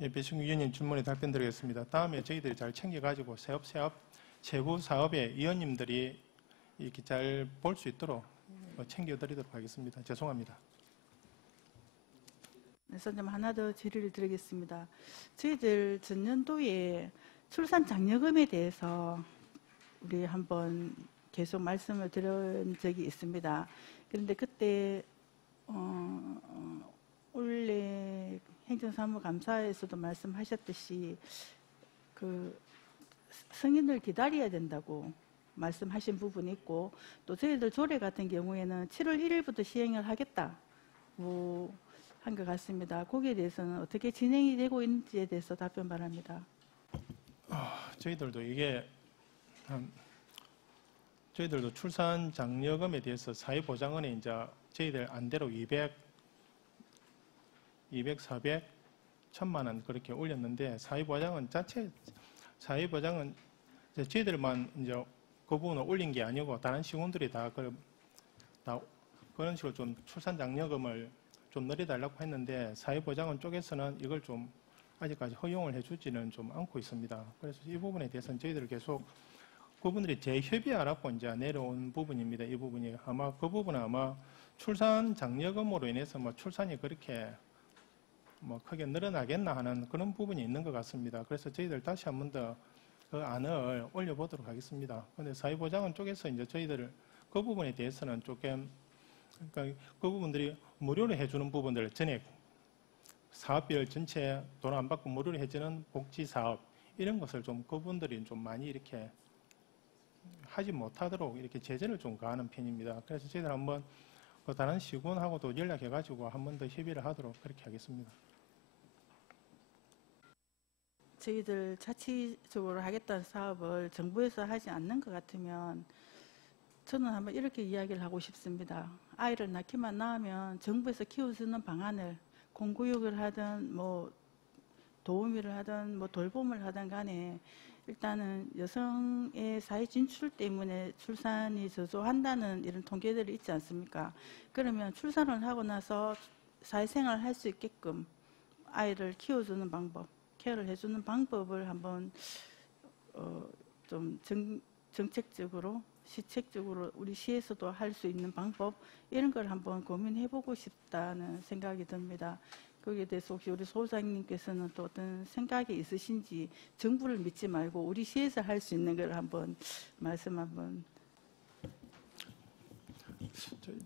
예, 배승규 의원님 질문에 답변 드리겠습니다. 다음에 저희들이 잘 챙겨가지고 세부 사업의 위원님들이 이렇게 잘 볼 수 있도록 챙겨드리도록 하겠습니다. 죄송합니다. 선생님 하나 더 질의를 드리겠습니다. 저희들 전년도에 출산 장려금에 대해서 우리 한번 계속 말씀을 드린 적이 있습니다. 그런데 그때 원래 행정사무감사에서도 말씀하셨듯이 그 승인을 기다려야 된다고 말씀하신 부분이 있고 또 저희들 조례 같은 경우에는 7월 1일부터 시행을 하겠다 한 것 같습니다. 거기에 대해서는 어떻게 진행이 되고 있는지에 대해서 답변 바랍니다. 저희들도 저희들도 출산 장려금에 대해서 사회보장원에 이제 저희들 안대로 200, 400, 1,000만 원 그렇게 올렸는데 사회보장은 저희들만 이제 그 부분을 올린 게 아니고 다른 시군들이 다 그런 식으로 좀 출산 장려금을 좀 늘려달라고 했는데 사회보장원 쪽에서는 이걸 좀 아직까지 허용을 해주지는 좀 않고 있습니다. 그래서 이 부분에 대해서는 저희들 계속 그분들이 재협의하라고 이제 내려온 부분입니다. 이 부분이 그 부분은 아마 출산 장려금으로 인해서 출산이 그렇게 크게 늘어나겠나 하는 그런 부분이 있는 것 같습니다. 그래서 저희들 다시 한 번 더 그 안을 올려보도록 하겠습니다. 그런데 사회보장원 쪽에서 이제 저희들 그 부분에 대해서는 조금 그러니까 그 부분들이 무료로 해주는 부분들 전액 사업별 전체 돈 안 받고 무료로 해주는 복지 사업 이런 것을 좀 그분들이 좀 많이 이렇게 하지 못하도록 이렇게 제재를 좀 가하는 편입니다. 그래서 저희들 한번 다른 시군하고도 연락해가지고 한 번 더 협의를 하도록 그렇게 하겠습니다. 저희들 자치적으로 하겠다는 사업을 정부에서 하지 않는 것 같으면 저는 한번 이렇게 이야기를 하고 싶습니다. 아이를 낳기만 낳으면 정부에서 키워주는 방안을 공교육을 하든 도우미를 하든 돌봄을 하든 간에 일단은 여성의 사회 진출 때문에 출산이 저조한다는 이런 통계들이 있지 않습니까? 그러면 출산을 하고 나서 사회생활을 할 수 있게끔 아이를 키워주는 방법, 케어를 해주는 방법을 한번 좀 정책적으로 시책적으로 우리 시에서도 할 수 있는 방법 이런 걸 한번 고민해보고 싶다는 생각이 듭니다. 거기에 대해서 혹시 우리 소장님께서는 또 어떤 생각이 있으신지 정부를 믿지 말고 우리 시에서 할 수 있는 걸 한번 말씀 한번.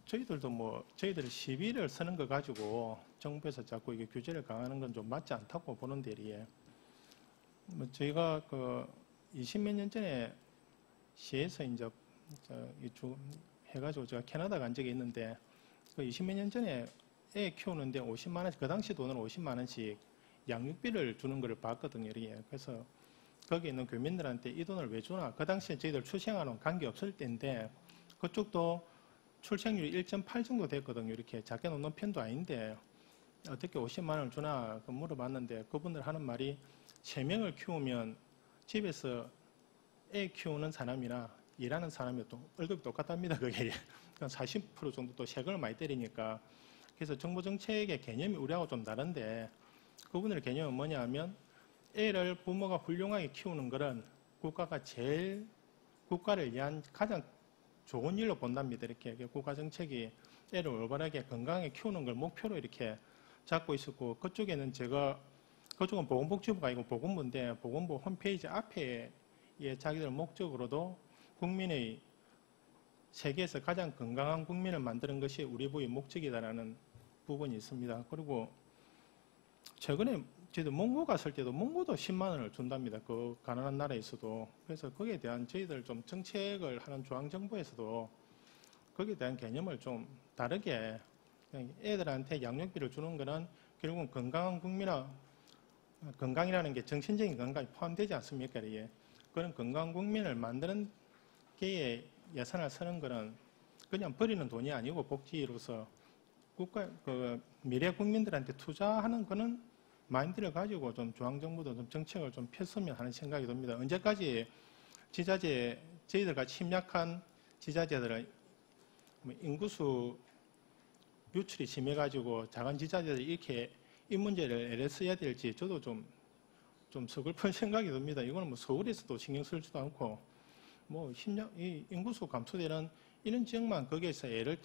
저희들도 뭐 저희들이 시비를 쓰는 거 가지고 정부에서 자꾸 이게 규제를 강화하는 건 좀 맞지 않다고 보는 데리에 뭐 저희가 그 20몇 년 전에 시에서 이제 해가지고 제가 캐나다 간 적이 있는데 그 20몇 년 전에 애 키우는데 50만 원씩 그 당시 돈으로 50만 원씩 양육비를 주는 걸 봤거든요. 그래서 거기 있는 교민들한테 이 돈을 왜 주나? 그 당시에 저희들 출생하는 관계 없을 때인데 그쪽도 출생률이 1.8 정도 됐거든요. 이렇게 작게 놓는 편도 아닌데 어떻게 50만 원을 주나 물어봤는데 그분들 하는 말이 3명을 키우면 집에서 애 키우는 사람이나 일하는 사람이 또 월급이 똑같답니다. 그게 40% 정도 또 세금을 많이 때리니까. 그래서 정부 정책의 개념이 우리하고 좀 다른데 그분들의 개념은 뭐냐 하면 애를 부모가 훌륭하게 키우는 것은 국가가 제일 국가를 위한 가장 좋은 일로 본답니다. 이렇게 국가 정책이 애를 올바르게 건강하게 키우는 걸 목표로 이렇게 잡고 있었고 그쪽에는 그쪽은 보건복지부가 아니고 보건부인데 보건부 홈페이지 앞에 자기들 목적으로도 국민의 세계에서 가장 건강한 국민을 만드는 것이 우리 부의 목적이다라는 부분이 있습니다. 그리고 최근에 저희들 몽고 갔을 때도 몽고도 10만 원을 준답니다. 그 가난한 나라에서도. 그래서 거기에 대한 저희들 좀 정책을 하는 중앙정부에서도 거기에 대한 개념을 좀 다르게 애들한테 양육비를 주는 거는 결국은 건강한 건강이라는 게 정신적인 건강이 포함되지 않습니까? 그런 건강한 국민을 만드는 게에 예산을 쓰는 거는 그냥 버리는 돈이 아니고 복지로서 미래 국민들한테 투자하는 거는 마인드를 가지고 좀 중앙정부도 좀 정책을 좀 폈으면 하는 생각이 듭니다. 언제까지 저희들 같이 심약한 지자체들은 인구수 유출이 심해가지고 작은 지자체들이 이렇게 이 문제를 애를 써야 될지 저도 좀 서글픈 생각이 듭니다. 이거는 뭐 서울에서도 신경 쓰지도 않고 뭐 이 인구수 감소되는 이런 지역만 거기에서 애를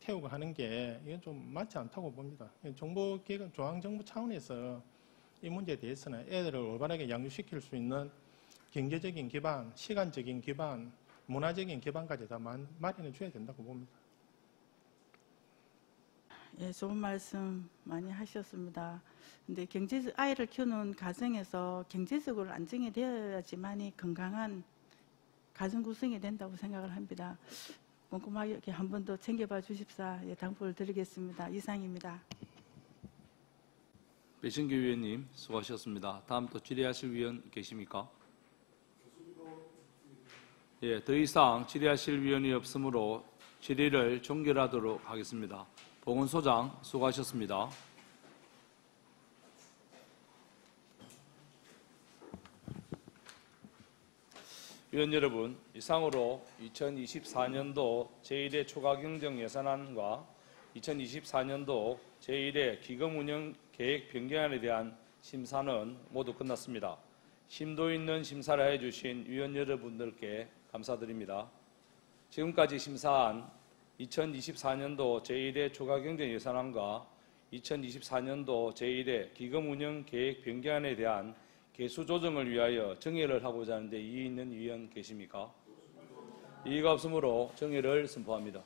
태우고 하는 게 이건 좀 맞지 않다고 봅니다. 정보기관 중앙정부 차원에서 이 문제에 대해서는 애들을 올바르게 양육시킬 수 있는 경제적인 기반, 시간적인 기반, 문화적인 기반까지 다 마련해 줘야 된다고 봅니다. 예, 좋은 말씀 많이 하셨습니다. 근데 아이를 키우는 가정에서 경제적으로 안정이 되어야지만이 건강한 가정 구성이 된다고 생각을 합니다. 꼼꼼하게 한 번 더 챙겨봐 주십사 당부를 드리겠습니다. 이상입니다. 배신규 위원님 수고하셨습니다. 다음 또 질의하실 위원 계십니까? 예, 더 이상 질의하실 위원이 없으므로 질의를 종결하도록 하겠습니다. 보건소장 수고하셨습니다. 위원 여러분, 이상으로 2024년도 제1회 초과경정 예산안과 2024년도 제1회 기금운영 계획 변경안에 대한 심사는 모두 끝났습니다. 심도 있는 심사를 해주신 위원 여러분들께 감사드립니다. 지금까지 심사한 2024년도 제1회 초과경정 예산안과 2024년도 제1회 기금운영 계획 변경안에 대한 개수 조정을 위하여 정회를 하고자 하는데 이의 있는 위원 계십니까? 이의가 없으므로 정회를 선포합니다.